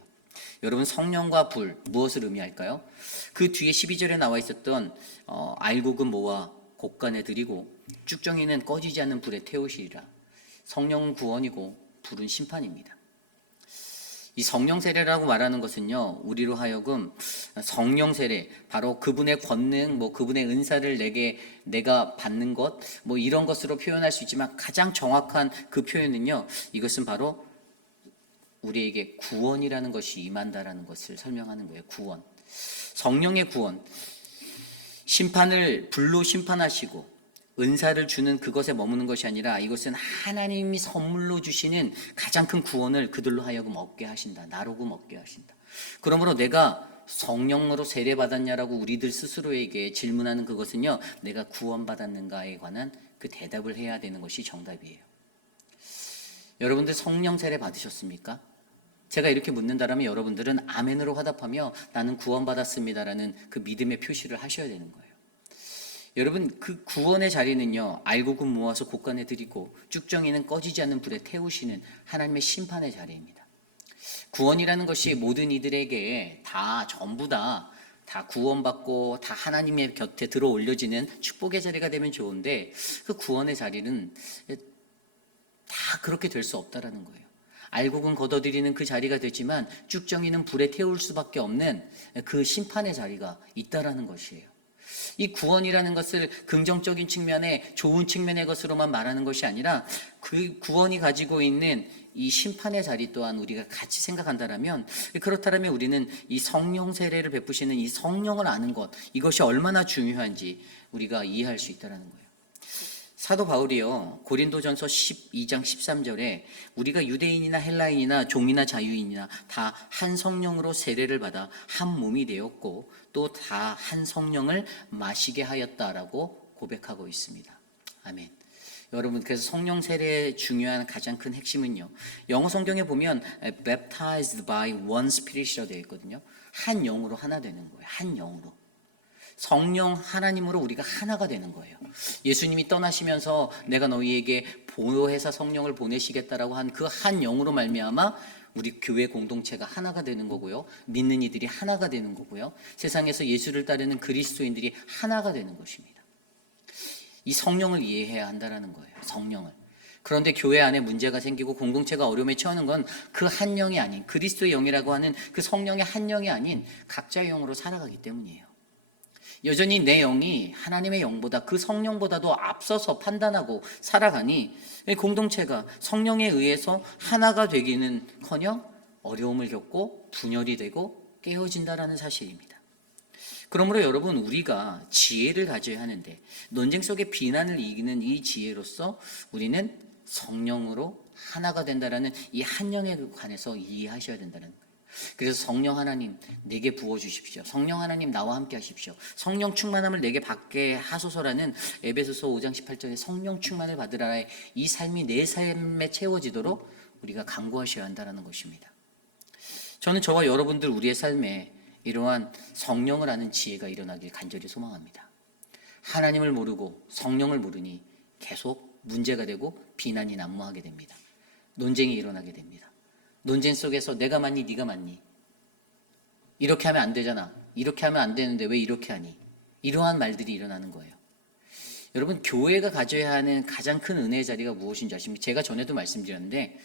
여러분, 성령과 불 무엇을 의미할까요? 그 뒤에 12절에 나와 있었던 알곡은 모아 곡간에 들이고 쭉정이는 꺼지지 않는 불에 태우시리라. 성령은 구원이고 불은 심판입니다. 이 성령 세례라고 말하는 것은요, 우리로 하여금 성령 세례, 바로 그분의 권능, 그분의 은사를 내가 받는 것, 이런 것으로 표현할 수 있지만 가장 정확한 그 표현은요, 이것은 바로 우리에게 구원이라는 것이 임한다라는 것을 설명하는 거예요. 구원. 성령의 구원. 심판을 불로 심판하시고 은사를 주는 그것에 머무는 것이 아니라 이것은 하나님이 선물로 주시는 가장 큰 구원을 그들로 하여금 얻게 하신다. 나로금 얻게 하신다. 그러므로 내가 성령으로 세례받았냐라고 우리들 스스로에게 질문하는 그것은요, 내가 구원받았는가에 관한 그 대답을 해야 되는 것이 정답이에요. 여러분들 성령 세례 받으셨습니까? 제가 이렇게 묻는다면 여러분들은 아멘으로 화답하며 나는 구원받았습니다라는 그 믿음의 표시를 하셔야 되는 거예요. 여러분, 그 구원의 자리는요, 알곡은 모아서 곡간에 들이고 쭉정이는 꺼지지 않는 불에 태우시는 하나님의 심판의 자리입니다. 구원이라는 것이 모든 이들에게 전부 다 구원받고 다 하나님의 곁에 들어 올려지는 축복의 자리가 되면 좋은데, 그 구원의 자리는 다 그렇게 될 수 없다라는 거예요. 알곡은 걷어들이는 그 자리가 되지만 쭉정이는 불에 태울 수밖에 없는 그 심판의 자리가 있다라는 것이에요. 이 구원이라는 것을 긍정적인 측면에 좋은 측면의 것으로만 말하는 것이 아니라 그 구원이 가지고 있는 이 심판의 자리 또한 우리가 같이 생각한다면, 그렇다면 우리는 이 성령 세례를 베푸시는 이 성령을 아는 것, 이것이 얼마나 중요한지 우리가 이해할 수 있다는 거예요. 사도 바울이요, 고린도전서 12장 13절에 우리가 유대인이나 헬라인이나 종이나 자유인이나 다 한 성령으로 세례를 받아 한 몸이 되었고 또 다 한 성령을 마시게 하였다라고 고백하고 있습니다. 아멘. 여러분, 그래서 성령 세례의 중요한 가장 큰 핵심은요, 영어 성경에 보면 baptized by one spirit이라고 되어 있거든요. 한 영으로 하나 되는 거예요. 한 영으로. 성령 하나님으로 우리가 하나가 되는 거예요. 예수님이 떠나시면서 내가 너희에게 보혜사 성령을 보내시겠다라고 한 그 한 영으로 말미암아 우리 교회 공동체가 하나가 되는 거고요. 믿는 이들이 하나가 되는 거고요. 세상에서 예수를 따르는 그리스도인들이 하나가 되는 것입니다. 이 성령을 이해해야 한다는 거예요. 성령을. 그런데 교회 안에 문제가 생기고 공동체가 어려움에 처하는 건 그 한 영이 아닌, 그리스도의 영이라고 하는 그 성령의 한 영이 아닌 각자의 영으로 살아가기 때문이에요. 여전히 내 영이 하나님의 영보다, 그 성령보다도 앞서서 판단하고 살아가니 공동체가 성령에 의해서 하나가 되기는커녕 어려움을 겪고 분열이 되고 깨어진다라는 사실입니다. 그러므로 여러분, 우리가 지혜를 가져야 하는데, 논쟁 속의 비난을 이기는 이 지혜로서 우리는 성령으로 하나가 된다라는 이 한영에 관해서 이해하셔야 된다는 거예요. 그래서 성령 하나님 내게 부어주십시오. 성령 하나님 나와 함께 하십시오. 성령 충만함을 내게 받게 하소서라는 에베소서 5장 18절에 성령 충만을 받으라의 이 삶이 내 삶에 채워지도록 우리가 간구하셔야 한다는 것입니다. 저는 저와 여러분들 우리의 삶에 이러한 성령을 아는 지혜가 일어나길 간절히 소망합니다. 하나님을 모르고 성령을 모르니 계속 문제가 되고 비난이 난무하게 됩니다. 논쟁이 일어나게 됩니다. 논쟁 속에서 내가 맞니 네가 맞니, 이렇게 하면 안 되잖아, 이렇게 하면 안 되는데 왜 이렇게 하니, 이러한 말들이 일어나는 거예요. 여러분, 교회가 가져야 하는 가장 큰 은혜의 자리가 무엇인지 아십니까? 제가 전에도 말씀드렸는데,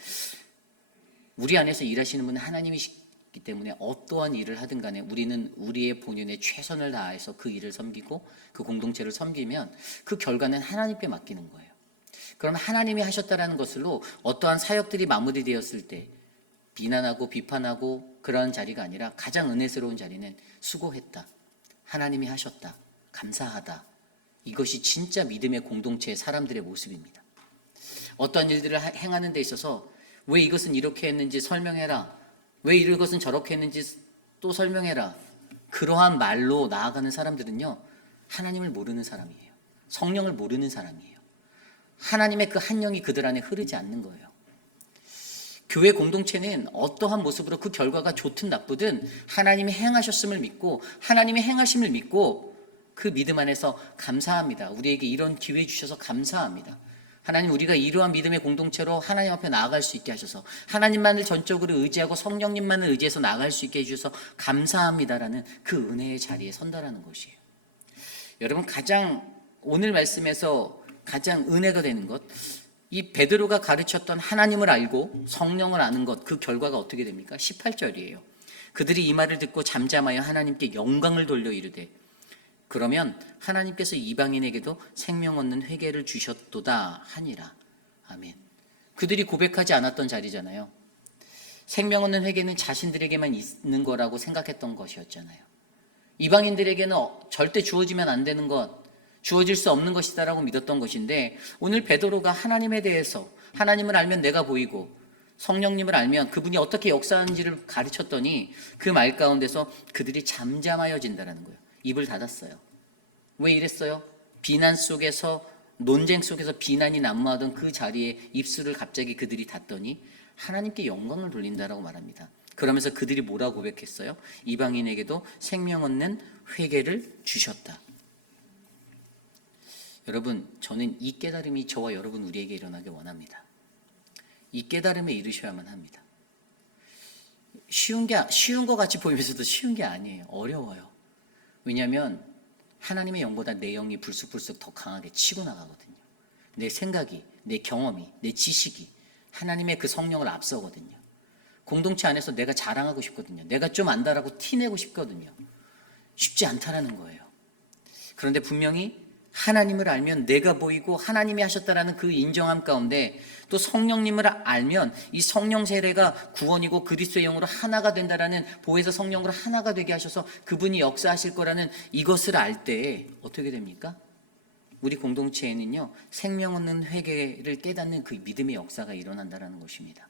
우리 안에서 일하시는 분은 하나님이시기 때문에 어떠한 일을 하든 간에 우리는 우리의 본연의 최선을 다해서 그 일을 섬기고 그 공동체를 섬기면 그 결과는 하나님께 맡기는 거예요. 그럼 하나님이 하셨다라는 것으로 어떠한 사역들이 마무리되었을 때 비난하고 비판하고 그런 자리가 아니라 가장 은혜스러운 자리는 수고했다, 하나님이 하셨다, 감사하다. 이것이 진짜 믿음의 공동체의 사람들의 모습입니다. 어떤 일들을 행하는 데 있어서 왜 이것은 이렇게 했는지 설명해라, 왜 이것은 저렇게 했는지 또 설명해라, 그러한 말로 나아가는 사람들은요, 하나님을 모르는 사람이에요. 성령을 모르는 사람이에요. 하나님의 그 한영이 그들 안에 흐르지 않는 거예요. 교회 공동체는 어떠한 모습으로 그 결과가 좋든 나쁘든 하나님이 행하셨음을 믿고 하나님의 행하심을 믿고 그 믿음 안에서 감사합니다. 우리에게 이런 기회 주셔서 감사합니다. 하나님, 우리가 이러한 믿음의 공동체로 하나님 앞에 나아갈 수 있게 하셔서 하나님만을 전적으로 의지하고 성령님만을 의지해서 나아갈 수 있게 해주셔서 감사합니다라는 그 은혜의 자리에 선다라는 것이에요. 여러분, 오늘 말씀에서 가장 은혜가 되는 것, 이 베드로가 가르쳤던 하나님을 알고 성령을 아는 것, 그 결과가 어떻게 됩니까? 18절이에요. 그들이 이 말을 듣고 잠잠하여 하나님께 영광을 돌려 이르되, 그러면 하나님께서 이방인에게도 생명 얻는 회개를 주셨도다 하니라. 아멘. 그들이 고백하지 않았던 자리잖아요. 생명 얻는 회개는 자신들에게만 있는 거라고 생각했던 것이었잖아요. 이방인들에게는 절대 주어지면 안 되는 것, 주어질 수 없는 것이다라고 믿었던 것인데, 오늘 베드로가 하나님에 대해서, 하나님을 알면 내가 보이고 성령님을 알면 그분이 어떻게 역사하는지를 가르쳤더니 그 말 가운데서 그들이 잠잠하여진다라는 거예요. 입을 닫았어요. 왜 이랬어요? 비난 속에서, 논쟁 속에서 비난이 난무하던 그 자리에 입술을 갑자기 그들이 닫더니 하나님께 영광을 돌린다라고 말합니다. 그러면서 그들이 뭐라고 고백했어요? 이방인에게도 생명 얻는 회개를 주셨다. 여러분, 저는 이 깨달음이 저와 여러분 우리에게 일어나길 원합니다. 이 깨달음에 이르셔야만 합니다. 쉬운 것 같이 보이면서도 쉬운 게 아니에요. 어려워요. 왜냐하면 하나님의 영보다 내 영이 불쑥불쑥 더 강하게 치고 나가거든요. 내 생각이, 내 경험이, 내 지식이 하나님의 그 성령을 앞서거든요. 공동체 안에서 내가 자랑하고 싶거든요. 내가 좀 안다라고 티내고 싶거든요. 쉽지 않다라는 거예요. 그런데 분명히 하나님을 알면 내가 보이고 하나님이 하셨다라는 그 인정함 가운데 또 성령님을 알면 이 성령 세례가 구원이고 그리스도의 영으로 하나가 된다라는, 보혜사 성령으로 하나가 되게 하셔서 그분이 역사하실 거라는 이것을 알 때 어떻게 됩니까? 우리 공동체에는요, 생명 얻는 회개를 깨닫는 그 믿음의 역사가 일어난다라는 것입니다.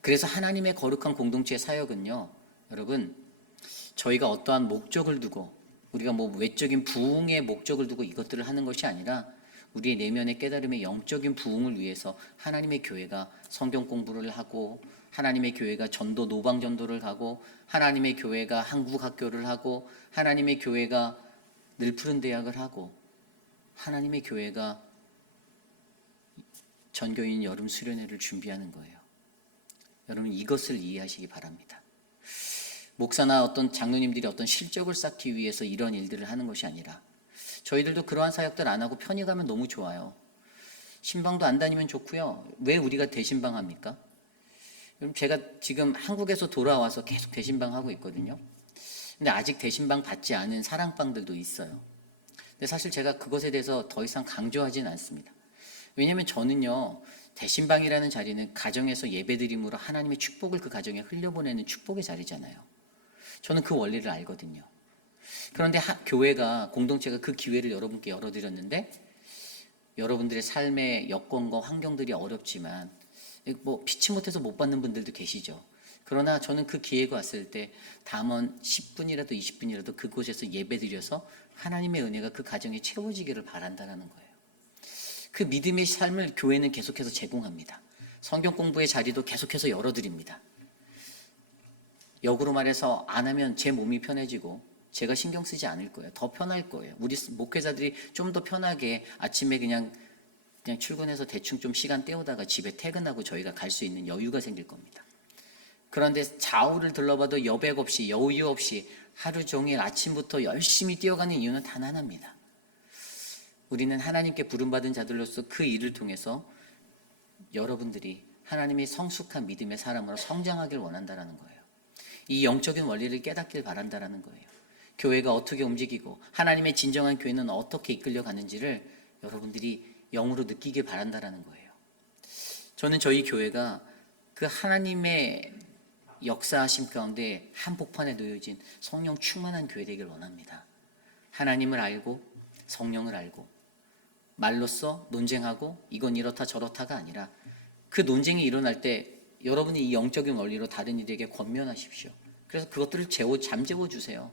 그래서 하나님의 거룩한 공동체의 사역은요, 여러분, 저희가 어떠한 목적을 두고, 우리가 외적인 부흥의 목적을 두고 이것들을 하는 것이 아니라 우리의 내면의 깨달음의 영적인 부흥을 위해서 하나님의 교회가 성경 공부를 하고, 하나님의 교회가 전도 노방 전도를 하고, 하나님의 교회가 한국 학교를 하고, 하나님의 교회가 늘푸른 대학을 하고, 하나님의 교회가 전교인 여름 수련회를 준비하는 거예요. 여러분, 이것을 이해하시기 바랍니다. 목사나 어떤 장로님들이 어떤 실적을 쌓기 위해서 이런 일들을 하는 것이 아니라, 저희들도 그러한 사역들 안 하고 편히 가면 너무 좋아요. 신방도 안 다니면 좋고요. 왜 우리가 대신방합니까? 제가 지금 한국에서 돌아와서 계속 대신방 하고 있거든요. 근데 아직 대신방 받지 않은 사랑방들도 있어요. 근데 사실 제가 그것에 대해서 더 이상 강조하진 않습니다. 왜냐하면 저는요, 대신방이라는 자리는 가정에서 예배드림으로 하나님의 축복을 그 가정에 흘려보내는 축복의 자리잖아요. 저는 그 원리를 알거든요. 그런데 교회가, 공동체가 그 기회를 여러분께 열어드렸는데 여러분들의 삶의 여건과 환경들이 어렵지만 뭐 피치 못해서 못 받는 분들도 계시죠. 그러나 저는 그 기회가 왔을 때 담원 10분이라도 20분이라도 그곳에서 예배드려서 하나님의 은혜가 그 가정에 채워지기를 바란다는 거예요. 그 믿음의 삶을 교회는 계속해서 제공합니다. 성경 공부의 자리도 계속해서 열어드립니다. 역으로 말해서 안 하면 제 몸이 편해지고 제가 신경 쓰지 않을 거예요. 더 편할 거예요. 우리 목회자들이 좀 더 편하게 아침에 그냥 출근해서 대충 좀 시간 때우다가 집에 퇴근하고 저희가 갈 수 있는 여유가 생길 겁니다. 그런데 좌우를 둘러봐도 여백 없이, 여유 없이 하루 종일 아침부터 열심히 뛰어가는 이유는 단 하나입니다. 우리는 하나님께 부름받은 자들로서 그 일을 통해서 여러분들이 하나님의 성숙한 믿음의 사람으로 성장하길 원한다는 거예요. 이 영적인 원리를 깨닫길 바란다는 거예요. 교회가 어떻게 움직이고 하나님의 진정한 교회는 어떻게 이끌려가는지를 여러분들이 영으로 느끼길 바란다는 거예요. 저는 저희 교회가 그 하나님의 역사하심 가운데 한복판에 놓여진 성령 충만한 교회 되길 원합니다. 하나님을 알고 성령을 알고 말로써 논쟁하고 이건 이렇다 저렇다가 아니라 그 논쟁이 일어날 때 여러분이 이 영적인 원리로 다른 이들에게 권면하십시오. 그래서 그것들을 잠재워 주세요.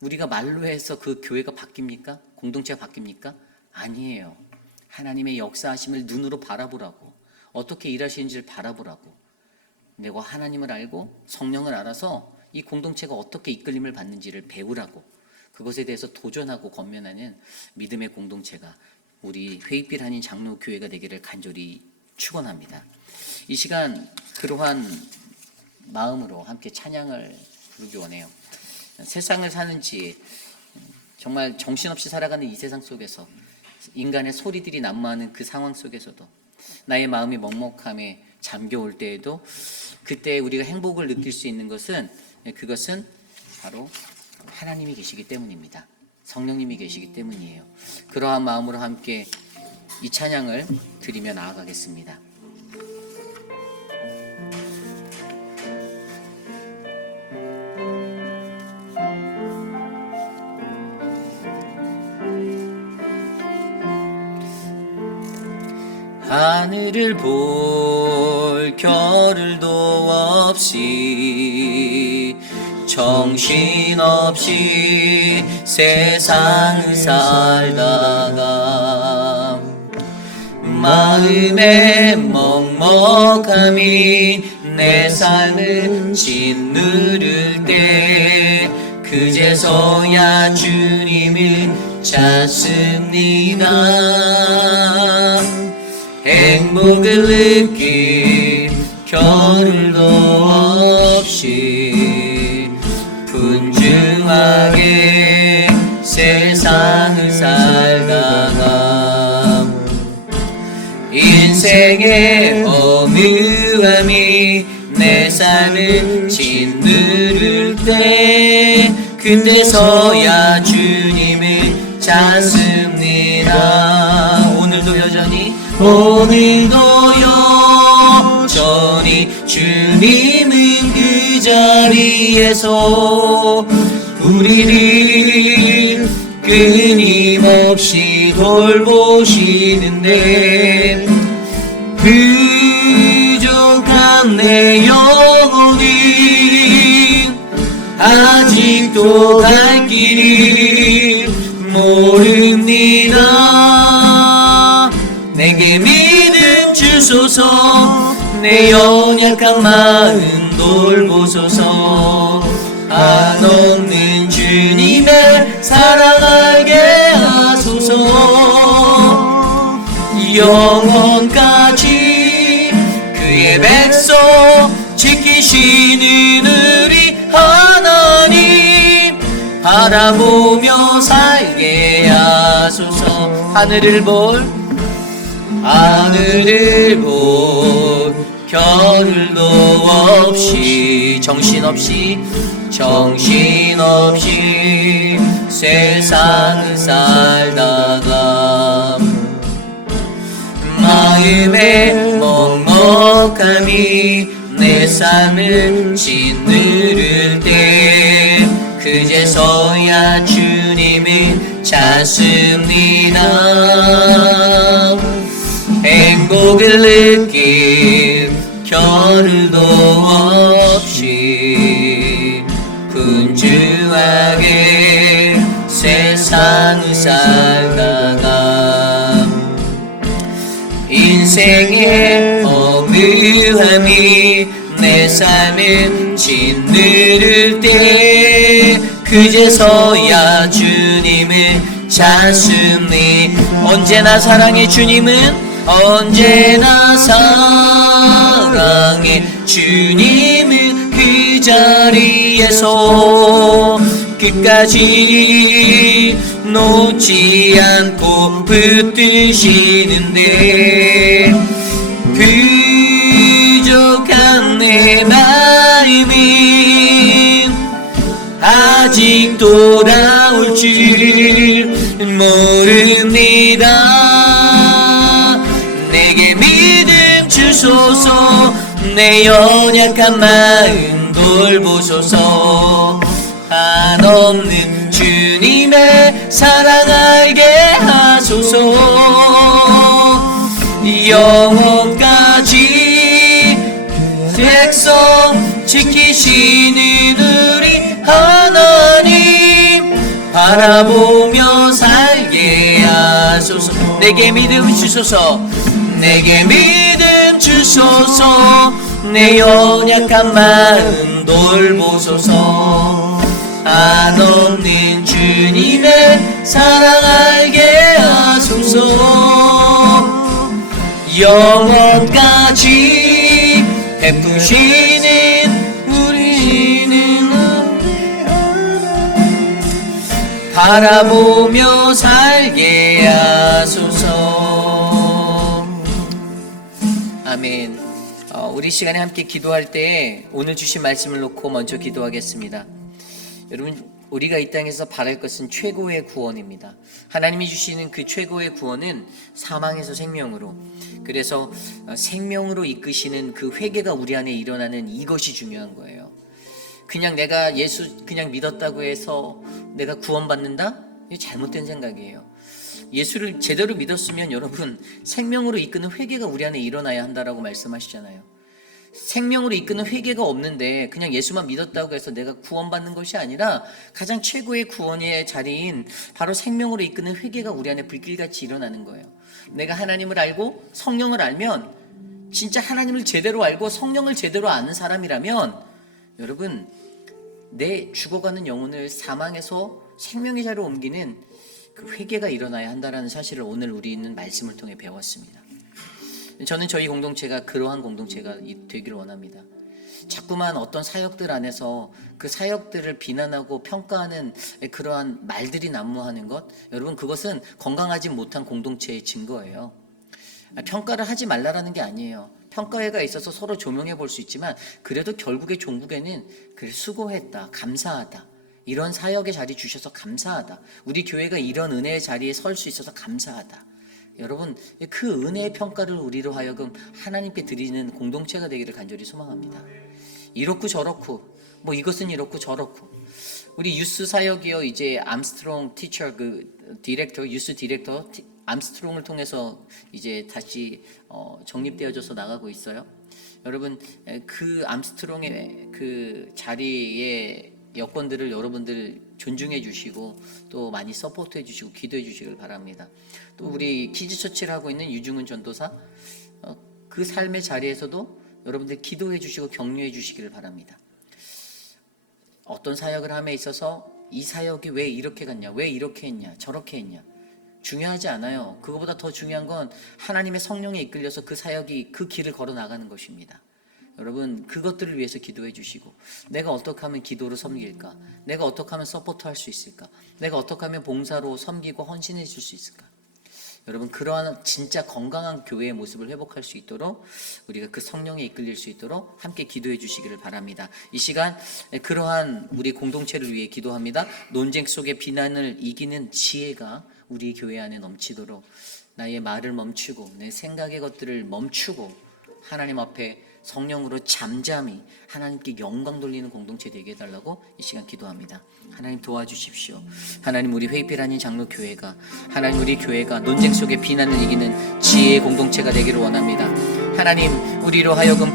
우리가 말로 해서 그 교회가 바뀝니까? 공동체가 바뀝니까? 아니에요. 하나님의 역사하심을 눈으로 바라보라고, 어떻게 일하시는지를 바라보라고, 내가 하나님을 알고 성령을 알아서 이 공동체가 어떻게 이끌림을 받는지를 배우라고, 그것에 대해서 도전하고 권면하는 믿음의 공동체가 우리 회익빛 한인 장로교회가 되기를 간절히 축원합니다. 이 시간 그러한 마음으로 함께 찬양을 부르기 원해요. 세상을 사는지 정말 정신없이 살아가는 이 세상 속에서 인간의 소리들이 난무하는 그 상황 속에서도 나의 마음이 먹먹함에 잠겨올 때에도 그때 우리가 행복을 느낄 수 있는 것은 그것은 바로 하나님이 계시기 때문입니다. 성령님이 계시기 때문이에요. 그러한 마음으로 함께 이 찬양을 드리며 나아가겠습니다. 하늘을 볼 겨를도 없이 정신없이 세상을 살다가 마음의 먹먹함이 내 삶을 짓누를 때 그제서야 주님을 찾습니다. 행복을 느낄 겨를도 없이 분주하게 세상을 살다가 인생의 어느함이 내 삶을 짓누를 때 그때서야 주님을 찾습니다. 오늘도 여전히 주님은 그 자리에서 우리를 끊임없이 돌보시는데 부족한 내 영혼이 아직도 갈 길을 모릅니다. 내게 믿음 주소서 내 연약한 마음 돌보소서 안 없는 주님의 사랑 알게 하소서 영원까지 그의 백성 지키시는 우리 하나님 바라보며 살게 하소서 하늘을 볼 겨를도 없이 정신없이 세상을 살다가 마음의 먹먹함이 내 삶을 짓누를 때 그제 그제서야 주님을 찾습니다. 행복을 느낄 겨를도 없이 분주하게 세상을 살다가 인생의 어무함이 내 삶에 짓누를 때 그제서야 주님을 찾습니. 언제나 사랑의 주님은 언제나 사랑의 주님을 그 자리에서 끝까지 놓지 않고 붙드시는데 부족한 내 마음이 아직 돌아올 줄 모릅니다. 내게 믿음 주소서. 내 연약한 마음 돌보소서. 한없는 주님의 사랑 알게 하소서. 영원까지 백성 지키시는 우리 하나님 바라보며 살게 하소서. 내게 믿음 주소서. 내게 믿음 주소서. 내 연약한 마음 돌보소서. 한없는 주님의 사랑 알게 하소서. 영원까지 베푸시는 우리는 바라보며 살게 하소서. 아멘. 우리 시간에 함께 기도할 때 오늘 주신 말씀을 놓고 먼저 기도하겠습니다. 여러분, 우리가 이 땅에서 바랄 것은 최고의 구원입니다. 하나님이 주시는 그 최고의 구원은 사망에서 생명으로, 그래서 생명으로 이끄시는 그 회개가 우리 안에 일어나는 이것이 중요한 거예요. 그냥 내가 예수 그냥 믿었다고 해서 내가 구원받는다? 이게 잘못된 생각이에요. 예수를 제대로 믿었으면 여러분 생명으로 이끄는 회개가 우리 안에 일어나야 한다라고 말씀하시잖아요. 생명으로 이끄는 회개가 없는데 그냥 예수만 믿었다고 해서 내가 구원받는 것이 아니라 가장 최고의 구원의 자리인 바로 생명으로 이끄는 회개가 우리 안에 불길같이 일어나는 거예요. 내가 하나님을 알고 성령을 알면, 진짜 하나님을 제대로 알고 성령을 제대로 아는 사람이라면 여러분 내 죽어가는 영혼을 사망에서 생명의 자리로 옮기는 그 회개가 일어나야 한다는 사실을 오늘 우리는 말씀을 통해 배웠습니다. 저는 저희 공동체가 그러한 공동체가 되기를 원합니다. 자꾸만 어떤 사역들 안에서 그 사역들을 비난하고 평가하는 그러한 말들이 난무하는 것, 여러분 그것은 건강하지 못한 공동체의 증거예요. 평가를 하지 말라라는 게 아니에요. 평가회가 있어서 서로 조명해 볼 수 있지만 그래도 결국에 종국에는 그래 수고했다, 감사하다, 이런 사역의 자리 주셔서 감사하다, 우리 교회가 이런 은혜의 자리에 설 수 있어서 감사하다. 여러분 그 은혜의 평가를 우리로 하여금 하나님께 드리는 공동체가 되기를 간절히 소망합니다. 이렇고 저렇고 뭐 이것은 이렇고 저렇고, 우리 유스 사역이요, 이제 암스트롱 티처 그 디렉터, 유스 디렉터 암스트롱을 통해서 이제 다시 정립되어져서 나가고 있어요. 여러분 그 암스트롱의 그 자리의 여건들을 여러분들 존중해 주시고 또 많이 서포트해 주시고 기도해 주시길 바랍니다. 또 우리 키즈처치를 하고 있는 유중은 전도사, 그 삶의 자리에서도 여러분들 기도해 주시고 격려해 주시기를 바랍니다. 어떤 사역을 함에 있어서 이 사역이 왜 이렇게 갔냐, 왜 이렇게 했냐, 저렇게 했냐 중요하지 않아요. 그거보다 더 중요한 건 하나님의 성령에 이끌려서 그 사역이 그 길을 걸어 나가는 것입니다. 여러분 그것들을 위해서 기도해 주시고, 내가 어떻게 하면 기도로 섬길까, 내가 어떻게 하면 서포트할 수 있을까, 내가 어떻게 하면 봉사로 섬기고 헌신해 줄 수 있을까. 여러분 그러한 진짜 건강한 교회의 모습을 회복할 수 있도록, 우리가 그 성령에 이끌릴 수 있도록 함께 기도해 주시기를 바랍니다. 이 시간 그러한 우리 공동체를 위해 기도합니다. 논쟁 속의 비난을 이기는 지혜가 우리 교회 안에 넘치도록 나의 말을 멈추고 내 생각의 것들을 멈추고 하나님 앞에 성령으로 잠잠히 하나님께 영광 돌리는 공동체 되게 해달라고 이 시간 기도합니다. 하나님 도와주십시오. 하나님 우리 회의필 아닌 장로교회가, 하나님 우리 교회가 논쟁 속에 비난을 이기는 지혜의 공동체가 되기를 원합니다. 하나님 우리로 하여금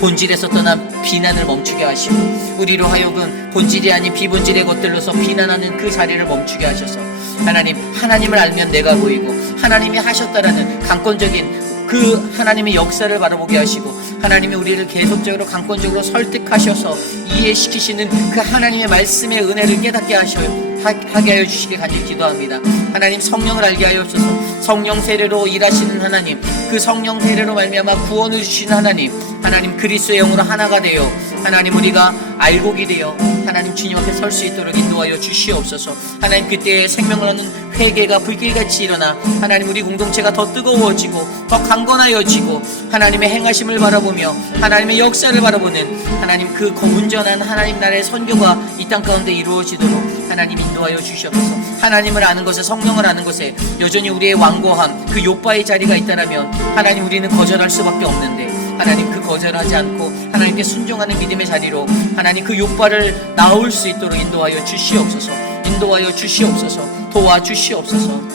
본질에서 떠난 비난을 멈추게 하시고, 우리로 하여금 본질이 아닌 비본질의 것들로서 비난하는 그 자리를 멈추게 하셔서, 하나님 하나님을 알면 내가 보이고 하나님이 하셨다라는 강권적인 그 하나님의 역사를 바라보게 하시고, 하나님이 우리를 계속적으로 강권적으로 설득하셔서 이해시키시는 그 하나님의 말씀의 은혜를 깨닫게 하게 하여 주시길 간절히 기도합니다. 하나님 성령을 알게 하여 주셔서 성령 세례로 일하시는 하나님, 그 성령 세례로 말미암아 구원을 주시는 하나님, 하나님 그리스도의 영으로 하나가 되어 하나님 우리가 알곡이 되어 하나님 주님 앞에 설 수 있도록 인도하여 주시옵소서. 하나님 그때의 생명을 얻는 회개가 불길같이 일어나 하나님 우리 공동체가 더 뜨거워지고 더 강건하여지고, 하나님의 행하심을 바라보며 하나님의 역사를 바라보는 하나님 그 온전한 하나님 나라의 선교가 이 땅 가운데 이루어지도록 하나님 인도하여 주시옵소서. 하나님을 아는 것에, 성령을 아는 것에 여전히 우리의 완고함, 그 욥바의 자리가 있다면 하나님 우리는 거절할 수밖에 없는데, 하나님 그 거절하지 않고 하나님께 순종하는 믿음의 자리로 하나님 그 욥바를 나올 수 있도록 인도하여 주시옵소서. 인도하여 주시옵소서. 도와주시옵소서.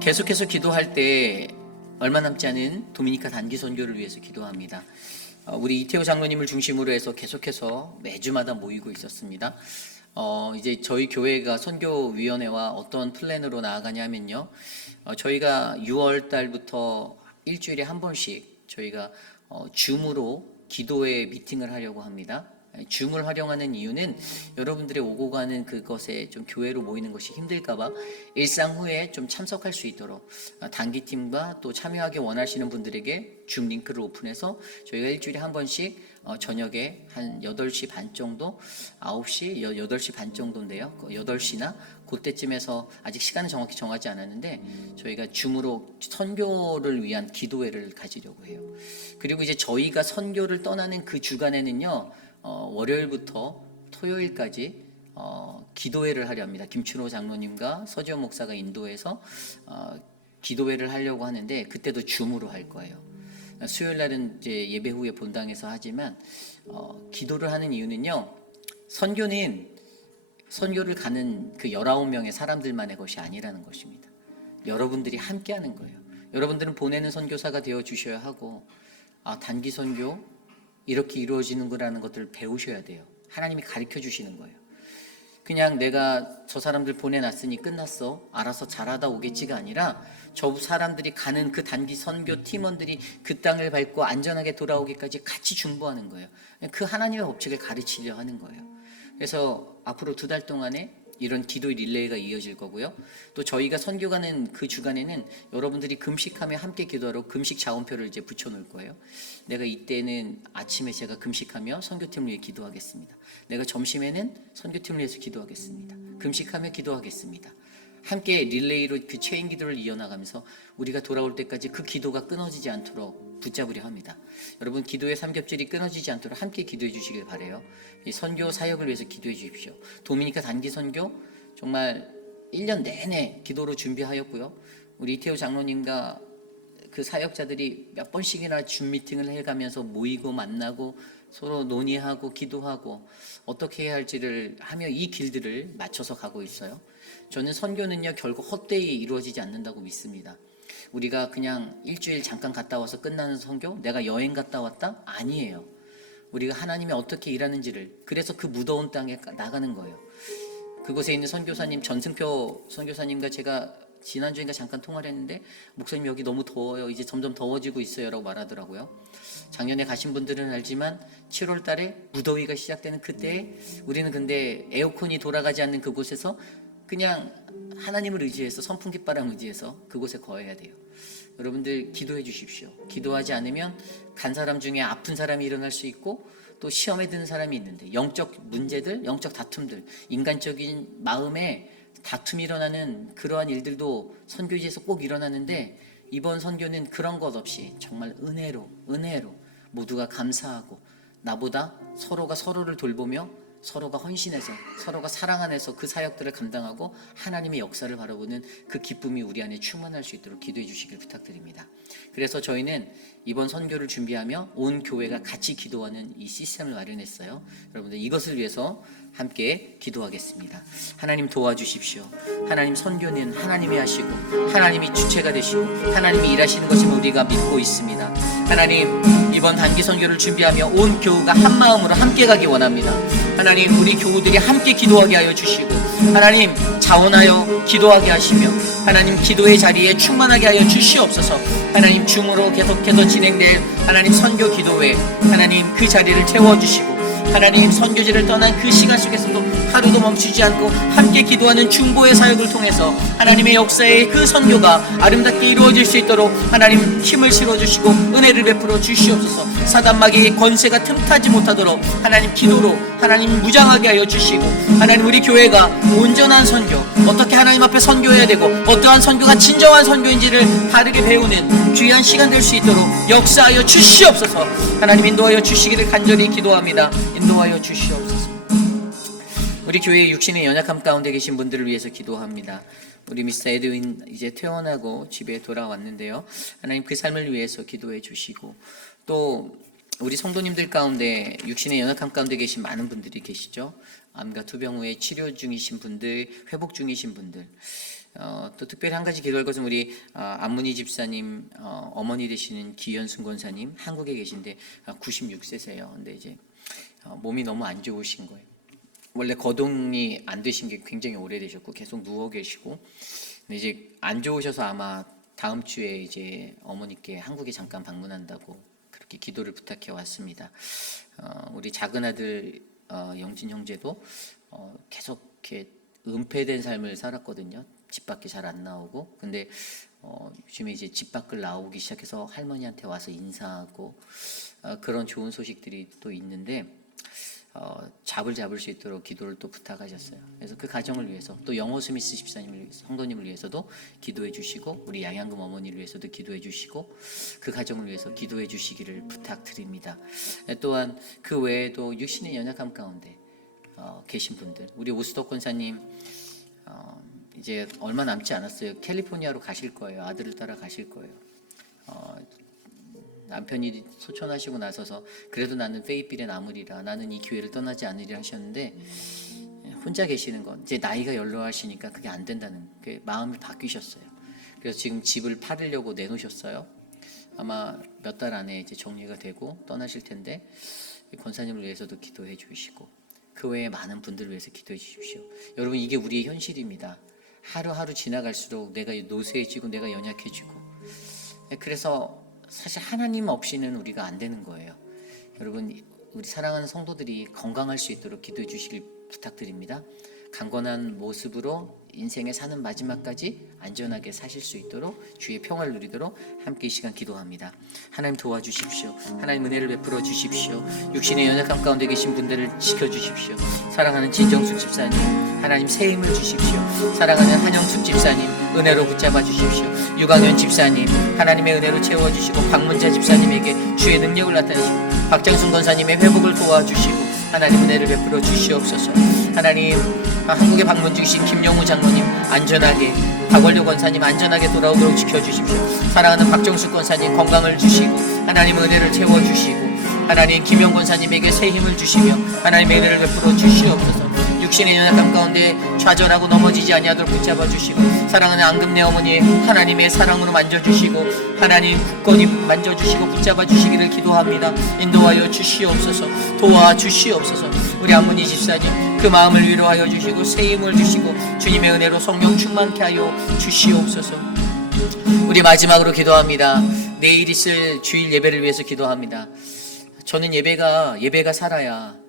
계속해서 기도할 때 얼마 남지 않은 도미니카 단기 선교를 위해서 기도합니다. 우리 이태호 장로님을 중심으로 해서 계속해서 매주마다 모이고 있었습니다. 이제 저희 교회가 선교위원회와 어떤 플랜으로 나아가냐 하면요, 저희가 6월 달부터 일주일에 한 번씩 저희가 줌으로 기도회 미팅을 하려고 합니다. 줌을 활용하는 이유는 여러분들의 오고 가는 그것에 좀 교회로 모이는 것이 힘들까봐 일상 후에 좀 참석할 수 있도록 단기팀과 또 참여하기 원하시는 분들에게 줌 링크를 오픈해서 저희가 일주일에 한 번씩 저녁에 한 8시 반 정도, 9시, 8시 반 정도인데요. 8시나 그때쯤에서 아직 시간은 정확히 정하지 않았는데 저희가 줌으로 선교를 위한 기도회를 가지려고 해요. 그리고 이제 저희가 선교를 떠나는 그 주간에는요, 월요일부터 토요일까지 기도회를 하려 합니다. 김춘호 장로님과 서지원 목사가 인도해서 기도회를 하려고 하는데, 그때도 줌으로 할 거예요. 수요일 날은 이제 예배 후에 본당에서 하지만 기도를 하는 이유는요, 선교를 가는 그 19명의 사람들만의 것이 아니라는 것입니다. 여러분들이 함께 하는 거예요. 여러분들은 보내는 선교사가 되어 주셔야 하고, 단기 선교 이렇게 이루어지는 거라는 것들을 배우셔야 돼요. 하나님이 가르쳐 주시는 거예요. 그냥 내가 저 사람들 보내놨으니 끝났어, 알아서 잘하다 오겠지가 아니라, 저 사람들이 가는 그 단기 선교 팀원들이 그 땅을 밟고 안전하게 돌아오기까지 같이 중보하는 거예요. 그 하나님의 법칙을 가르치려 하는 거예요. 그래서 앞으로 2달 동안에 이런 기도 릴레이가 이어질 거고요. 또 저희가 선교 가는 그 주간에는 여러분들이 금식하며 함께 기도하러 금식 자원표를 이제 붙여놓을 거예요. 내가 이때는 아침에 제가 금식하며 선교팀을 위해 기도하겠습니다. 내가 점심에는 선교팀을 위해서 기도하겠습니다. 금식하며 기도하겠습니다. 함께 릴레이로 그 체인 기도를 이어나가면서 우리가 돌아올 때까지 그 기도가 끊어지지 않도록 붙잡으려 합니다. 여러분, 기도의 삼겹줄이 끊어지지 않도록 함께 기도해 주시길 바라요. 이 선교 사역을 위해서 기도해 주십시오. 도미니카 단기 선교 정말 1년 내내 기도로 준비하였고요. 우리 이태호 장로님과 그 사역자들이 몇 번씩이나 줌 미팅을 해가면서 모이고 만나고 서로 논의하고 기도하고 어떻게 해야 할지를 하며 이 길들을 맞춰서 가고 있어요. 저는 선교는요, 결국 헛되이 이루어지지 않는다고 믿습니다. 우리가 그냥 일주일 잠깐 갔다 와서 끝나는 선교, 내가 여행 갔다 왔다? 아니에요. 우리가 하나님이 어떻게 일하는지를, 그래서 그 무더운 땅에 나가는 거예요. 그곳에 있는 선교사님, 전승표 선교사님과 제가 지난주인가 잠깐 통화를 했는데, 목사님 여기 너무 더워요, 이제 점점 더워지고 있어요 라고 말하더라고요. 작년에 가신 분들은 알지만 7월 달에 무더위가 시작되는 그때에 우리는 근데 에어컨이 돌아가지 않는 그곳에서 그냥 하나님을 의지해서, 선풍기바람 의지해서 그곳에 거해야 돼요. 여러분들 기도해 주십시오. 기도하지 않으면 간 사람 중에 아픈 사람이 일어날 수 있고, 또 시험에 드는 사람이 있는데, 영적 문제들, 영적 다툼들, 인간적인 마음에 다툼이 일어나는 그러한 일들도 선교지에서 꼭 일어나는데, 이번 선교는 그런 것 없이 정말 은혜로 모두가 감사하고 나보다 서로가 서로를 돌보며 서로가 헌신해서 서로가 사랑 안에서 그 사역들을 감당하고 하나님의 역사를 바라보는 그 기쁨이 우리 안에 충만할 수 있도록 기도해 주시길 부탁드립니다. 그래서 저희는 이번 선교를 준비하며 온 교회가 같이 기도하는 이 시스템을 마련했어요. 여러분들 이것을 위해서 함께 기도하겠습니다. 하나님 도와주십시오. 하나님 선교는 하나님이 하시고 하나님이 주체가 되시고 하나님이 일하시는 것임을 우리가 믿고 있습니다. 하나님 이번 단기 선교를 준비하며 온 교우가 한 마음으로 함께 가기 원합니다. 하나님 우리 교우들이 함께 기도하게 하여 주시고 하나님 자원하여 기도하게 하시며 하나님 기도의 자리에 충만하게 하여 주시옵소서. 하나님 줌으로 계속해서 진행될 하나님 선교 기도회 하나님 그 자리를 채워주시고 하나님 선교지를 떠난 그 시간 속에서도 하루도 멈추지 않고 함께 기도하는 중보의 사역을 통해서 하나님의 역사의 그 선교가 아름답게 이루어질 수 있도록 하나님 힘을 실어주시고 은혜를 베풀어 주시옵소서. 사단마귀의 권세가 틈타지 못하도록 하나님 기도로 하나님 무장하게 하여 주시고 하나님 우리 교회가 온전한 선교 어떻게 하나님 앞에 선교해야 되고 어떠한 선교가 진정한 선교인지를 바르게 배우는 귀한 시간 될 수 있도록 역사하여 주시옵소서. 하나님 인도하여 주시기를 간절히 기도합니다. 인도하여 주시옵소서. 우리 교회의 육신의 연약함 가운데 계신 분들을 위해서 기도합니다. 우리 미스터 에드윈 이제 퇴원하고 집에 돌아왔는데요. 하나님 그 삶을 위해서 기도해 주시고 또 우리 성도님들 가운데 육신의 연약함 가운데 계신 많은 분들이 계시죠. 암과 투병 후에 치료 중이신 분들, 회복 중이신 분들. 또 특별히 한 가지 기도할 것은 우리 안문희 집사님 어머니 되시는 기현순 권사님 한국에 계신데 96세세요. 근데 이제 몸이 너무 안 좋으신 거예요. 원래 거동이 안 되신 게 굉장히 오래되셨고 계속 누워 계시고 근데 이제 안 좋으셔서 아마 다음 주에 이제 어머니께 한국에 잠깐 방문한다고 그렇게 기도를 부탁해 왔습니다. 우리 작은 아들 영진 형제도 계속 이렇게 은폐된 삶을 살았거든요. 집 밖에 잘 안 나오고 근데 요즘에 이제 집 밖을 나오기 시작해서 할머니한테 와서 인사하고 그런 좋은 소식들이 또 있는데 잡을 수 있도록 기도를 또 부탁하셨어요. 그래서 그 가정을 위해서 또 영호 스미스 집사님을 위해서 성도님을 위해서도 기도해 주시고 우리 양양금 어머니를 위해서도 기도해 주시고 그 가정을 위해서 기도해 주시기를 부탁드립니다. 또한 그 외에도 육신의 연약함 가운데 계신 분들 우리 오스도 권사님 이제 얼마 남지 않았어요. 캘리포니아로 가실 거예요. 아들을 따라 가실 거예요. 남편이 소천하시고 나서서 그래도 나는 페이필에 남으리라 나는 이 교회를 떠나지 않으리라 하셨는데 혼자 계시는 건 이제 나이가 연로하시니까 그게 안 된다는 그 마음이 바뀌셨어요. 그래서 지금 집을 팔으려고 내놓으셨어요. 아마 몇 달 안에 이제 정리가 되고 떠나실 텐데 권사님을 위해서도 기도해 주시고 그 외에 많은 분들을 위해서 기도해 주십시오. 여러분 이게 우리의 현실입니다. 하루하루 지나갈수록 내가 노쇠해지고 내가 연약해지고 그래서 사실 하나님 없이는 우리가 안 되는 거예요. 여러분 우리 사랑하는 성도들이 건강할 수 있도록 기도해 주시길 부탁드립니다. 강건한 모습으로 인생의 사는 마지막까지 안전하게 사실 수 있도록 주의 평화를 누리도록 함께 이 시간 기도합니다. 하나님 도와주십시오. 하나님 은혜를 베풀어 주십시오. 육신의 연약함 가운데 계신 분들을 지켜주십시오. 사랑하는 진정숙 집사님 하나님 새 힘을 주십시오. 사랑하는 한영숙 집사님 은혜로 붙잡아 주십시오. 유광현 집사님 하나님의 은혜로 채워주시고 박문자 집사님에게 주의 능력을 나타내시고 박장순 권사님의 회복을 도와주시고 하나님 은혜를 베풀어 주시옵소서. 하나님 한국에 방문 중이신 김영우 장로님 안전하게 박원료 권사님 안전하게 돌아오도록 지켜주십시오. 사랑하는 박정숙 권사님 건강을 주시고 하나님 은혜를 채워주시고 하나님 김영 권사님에게 새 힘을 주시며 하나님의 은혜를 베풀어 주시옵소서. 육신의 연약함 가운데 좌절하고 넘어지지 아니하도록 붙잡아 주시고 사랑하는 앙금네 어머니 하나님의 사랑으로 만져주시고 하나님 굳건히 만져주시고 붙잡아 주시기를 기도합니다. 인도하여 주시옵소서. 도와주시옵소서. 우리 안문희 집사님 그 마음을 위로하여 주시고 새 힘을 주시고 주님의 은혜로 성령 충만케 하여 주시옵소서. 우리 마지막으로 기도합니다. 내일 있을 주일 예배를 위해서 기도합니다. 저는 예배가 살아야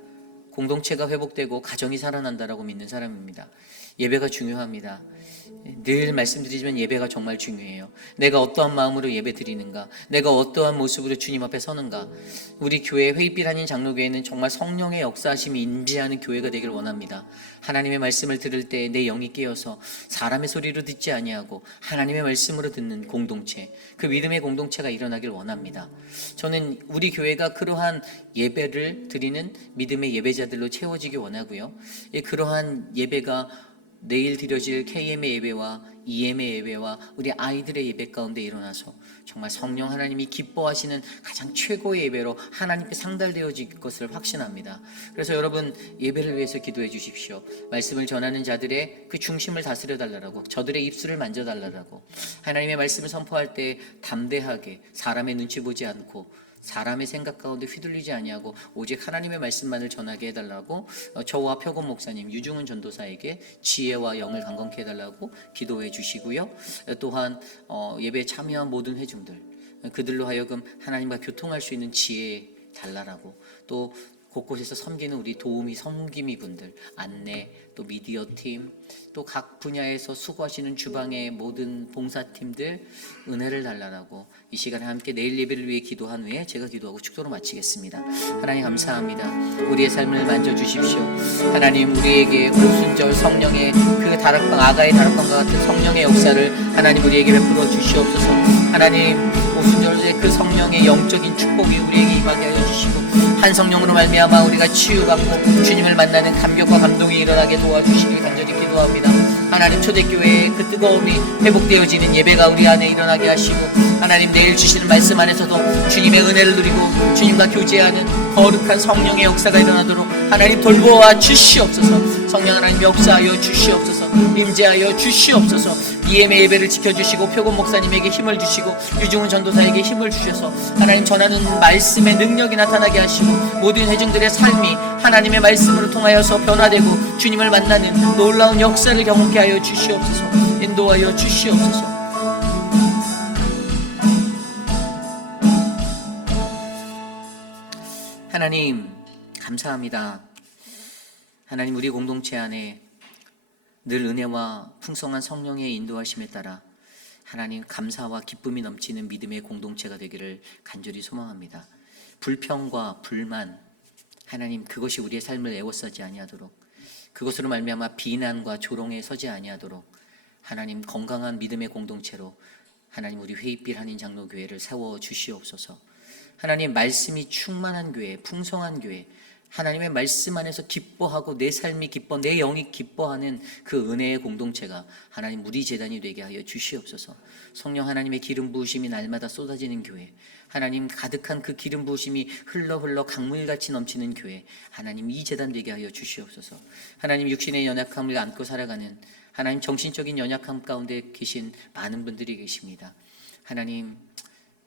공동체가 회복되고 가정이 살아난다라고 믿는 사람입니다. 예배가 중요합니다. 늘 말씀드리지만 예배가 정말 중요해요. 내가 어떠한 마음으로 예배 드리는가, 내가 어떠한 모습으로 주님 앞에 서는가. 우리 교회 회의빛 한인 장로교회는 정말 성령의 역사하심이 임재하는 교회가 되길 원합니다. 하나님의 말씀을 들을 때 내 영이 깨어서 사람의 소리로 듣지 아니하고 하나님의 말씀으로 듣는 공동체, 그 믿음의 공동체가 일어나길 원합니다. 저는 우리 교회가 그러한 예배를 드리는 믿음의 예배자들로 채워지기 원하고요. 그러한 예배가 내일 드려질 KM의 예배와 EM의 예배와 우리 아이들의 예배 가운데 일어나서 정말 성령 하나님이 기뻐하시는 가장 최고의 예배로 하나님께 상달되어질 것을 확신합니다. 그래서 여러분 예배를 위해서 기도해 주십시오. 말씀을 전하는 자들의 그 중심을 다스려 달라고, 저들의 입술을 만져 달라고, 하나님의 말씀을 선포할 때 담대하게 사람의 눈치 보지 않고 사람의 생각 가운데 휘둘리지 아니하고 오직 하나님의 말씀만을 전하게 해달라고 저와 표곤 목사님, 유중훈 전도사에게 지혜와 영을 강건케 해달라고 기도해 주시고요. 또한 예배에 참여한 모든 회중들, 그들로 하여금 하나님과 교통할 수 있는 지혜 달라라고, 또 곳곳에서 섬기는 우리 도우미 섬김이 분들, 안내, 또 미디어 팀, 또 각 분야에서 수고하시는 주방의 모든 봉사팀들 은혜를 달라라고 이 시간에 함께 내일 예배를 위해 기도한 후에 제가 기도하고 축도로 마치겠습니다. 하나님 감사합니다. 우리의 삶을 만져주십시오. 하나님 우리에게 오순절 성령의 그 다락방, 아가의 다락방과 같은 성령의 역사를 하나님 우리에게 베풀어 주시옵소서. 하나님 오순절의 그 성령의 영적인 축복이 우리에게 임하게 하여 주시고 한 성령으로 말미암아 우리가 치유받고 주님을 만나는 감격과 감동이 일어나게 도와주시길 간절히 기도합니다. 하나님 초대교회의 그 뜨거움이 회복되어지는 예배가 우리 안에 일어나게 하시고 하나님 내일 주시는 말씀 안에서도 주님의 은혜를 누리고 주님과 교제하는 거룩한 성령의 역사가 일어나도록 하나님 돌보아 주시옵소서. 성령 하나님 역사하여 주시옵소서. 임재하여 주시옵소서. EM의 예배를 지켜주시고 표곤 목사님에게 힘을 주시고 유중훈 전도사에게 힘을 주셔서 하나님 전하는 말씀의 능력이 나타나게 하시고 모든 회중들의 삶이 하나님의 말씀으로 통하여서 변화되고 주님을 만나는 놀라운 역사를 경험케 하여 주시옵소서. 인도하여 주시옵소서. 하나님 감사합니다. 하나님 우리 공동체 안에 늘 은혜와 풍성한 성령의 인도하심에 따라 하나님 감사와 기쁨이 넘치는 믿음의 공동체가 되기를 간절히 소망합니다. 불평과 불만, 하나님 그것이 우리의 삶을 애워싸지 아니하도록, 그것으로 말미암아 비난과 조롱에 서지 아니하도록 하나님 건강한 믿음의 공동체로 하나님 우리 회의빛 한인 장로교회를 세워 주시옵소서. 하나님 말씀이 충만한 교회, 풍성한 교회, 하나님의 말씀 안에서 기뻐하고 내 삶이 기뻐, 내 영이 기뻐하는 그 은혜의 공동체가 하나님 우리 재단이 되게 하여 주시옵소서. 성령 하나님의 기름 부으심이 날마다 쏟아지는 교회, 하나님 가득한 그 기름 부으심이 흘러 강물같이 넘치는 교회, 하나님 이 재단 되게 하여 주시옵소서. 하나님 육신의 연약함을 안고 살아가는 하나님 정신적인 연약함 가운데 계신 많은 분들이 계십니다. 하나님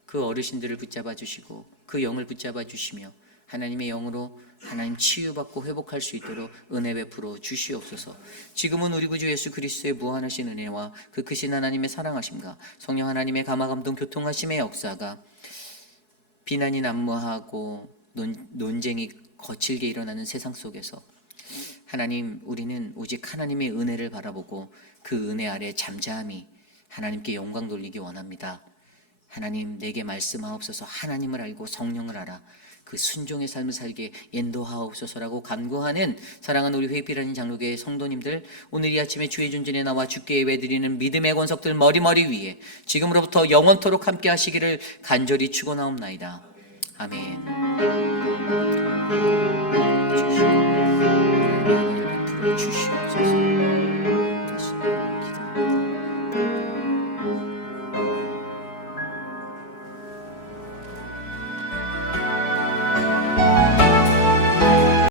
그 어르신들을 붙잡아 주시고 그 영을 붙잡아 주시며 하나님의 영으로 하나님 치유받고 회복할 수 있도록 은혜 베풀어 주시옵소서. 지금은 우리 구주 예수 그리스도의 무한하신 은혜와 그 크신 하나님의 사랑하심과 성령 하나님의 감화감동 교통하심의 역사가 비난이 난무하고 논쟁이 거칠게 일어나는 세상 속에서 하나님 우리는 오직 하나님의 은혜를 바라보고 그 은혜 아래 잠잠히 하나님께 영광 돌리기 원합니다. 하나님 내게 말씀하옵소서. 하나님을 알고 성령을 알아 그 순종의 삶을 살게 인도하옵소서라고 간구하는 사랑하는 우리 회의빛 한인 장로교회 성도님들, 오늘 이 아침에 주의 존전에 나와 주께 예배드리는 믿음의 권석들 머리머리 위에 지금으로부터 영원토록 함께 하시기를 간절히 축원하옵나이다. 아멘.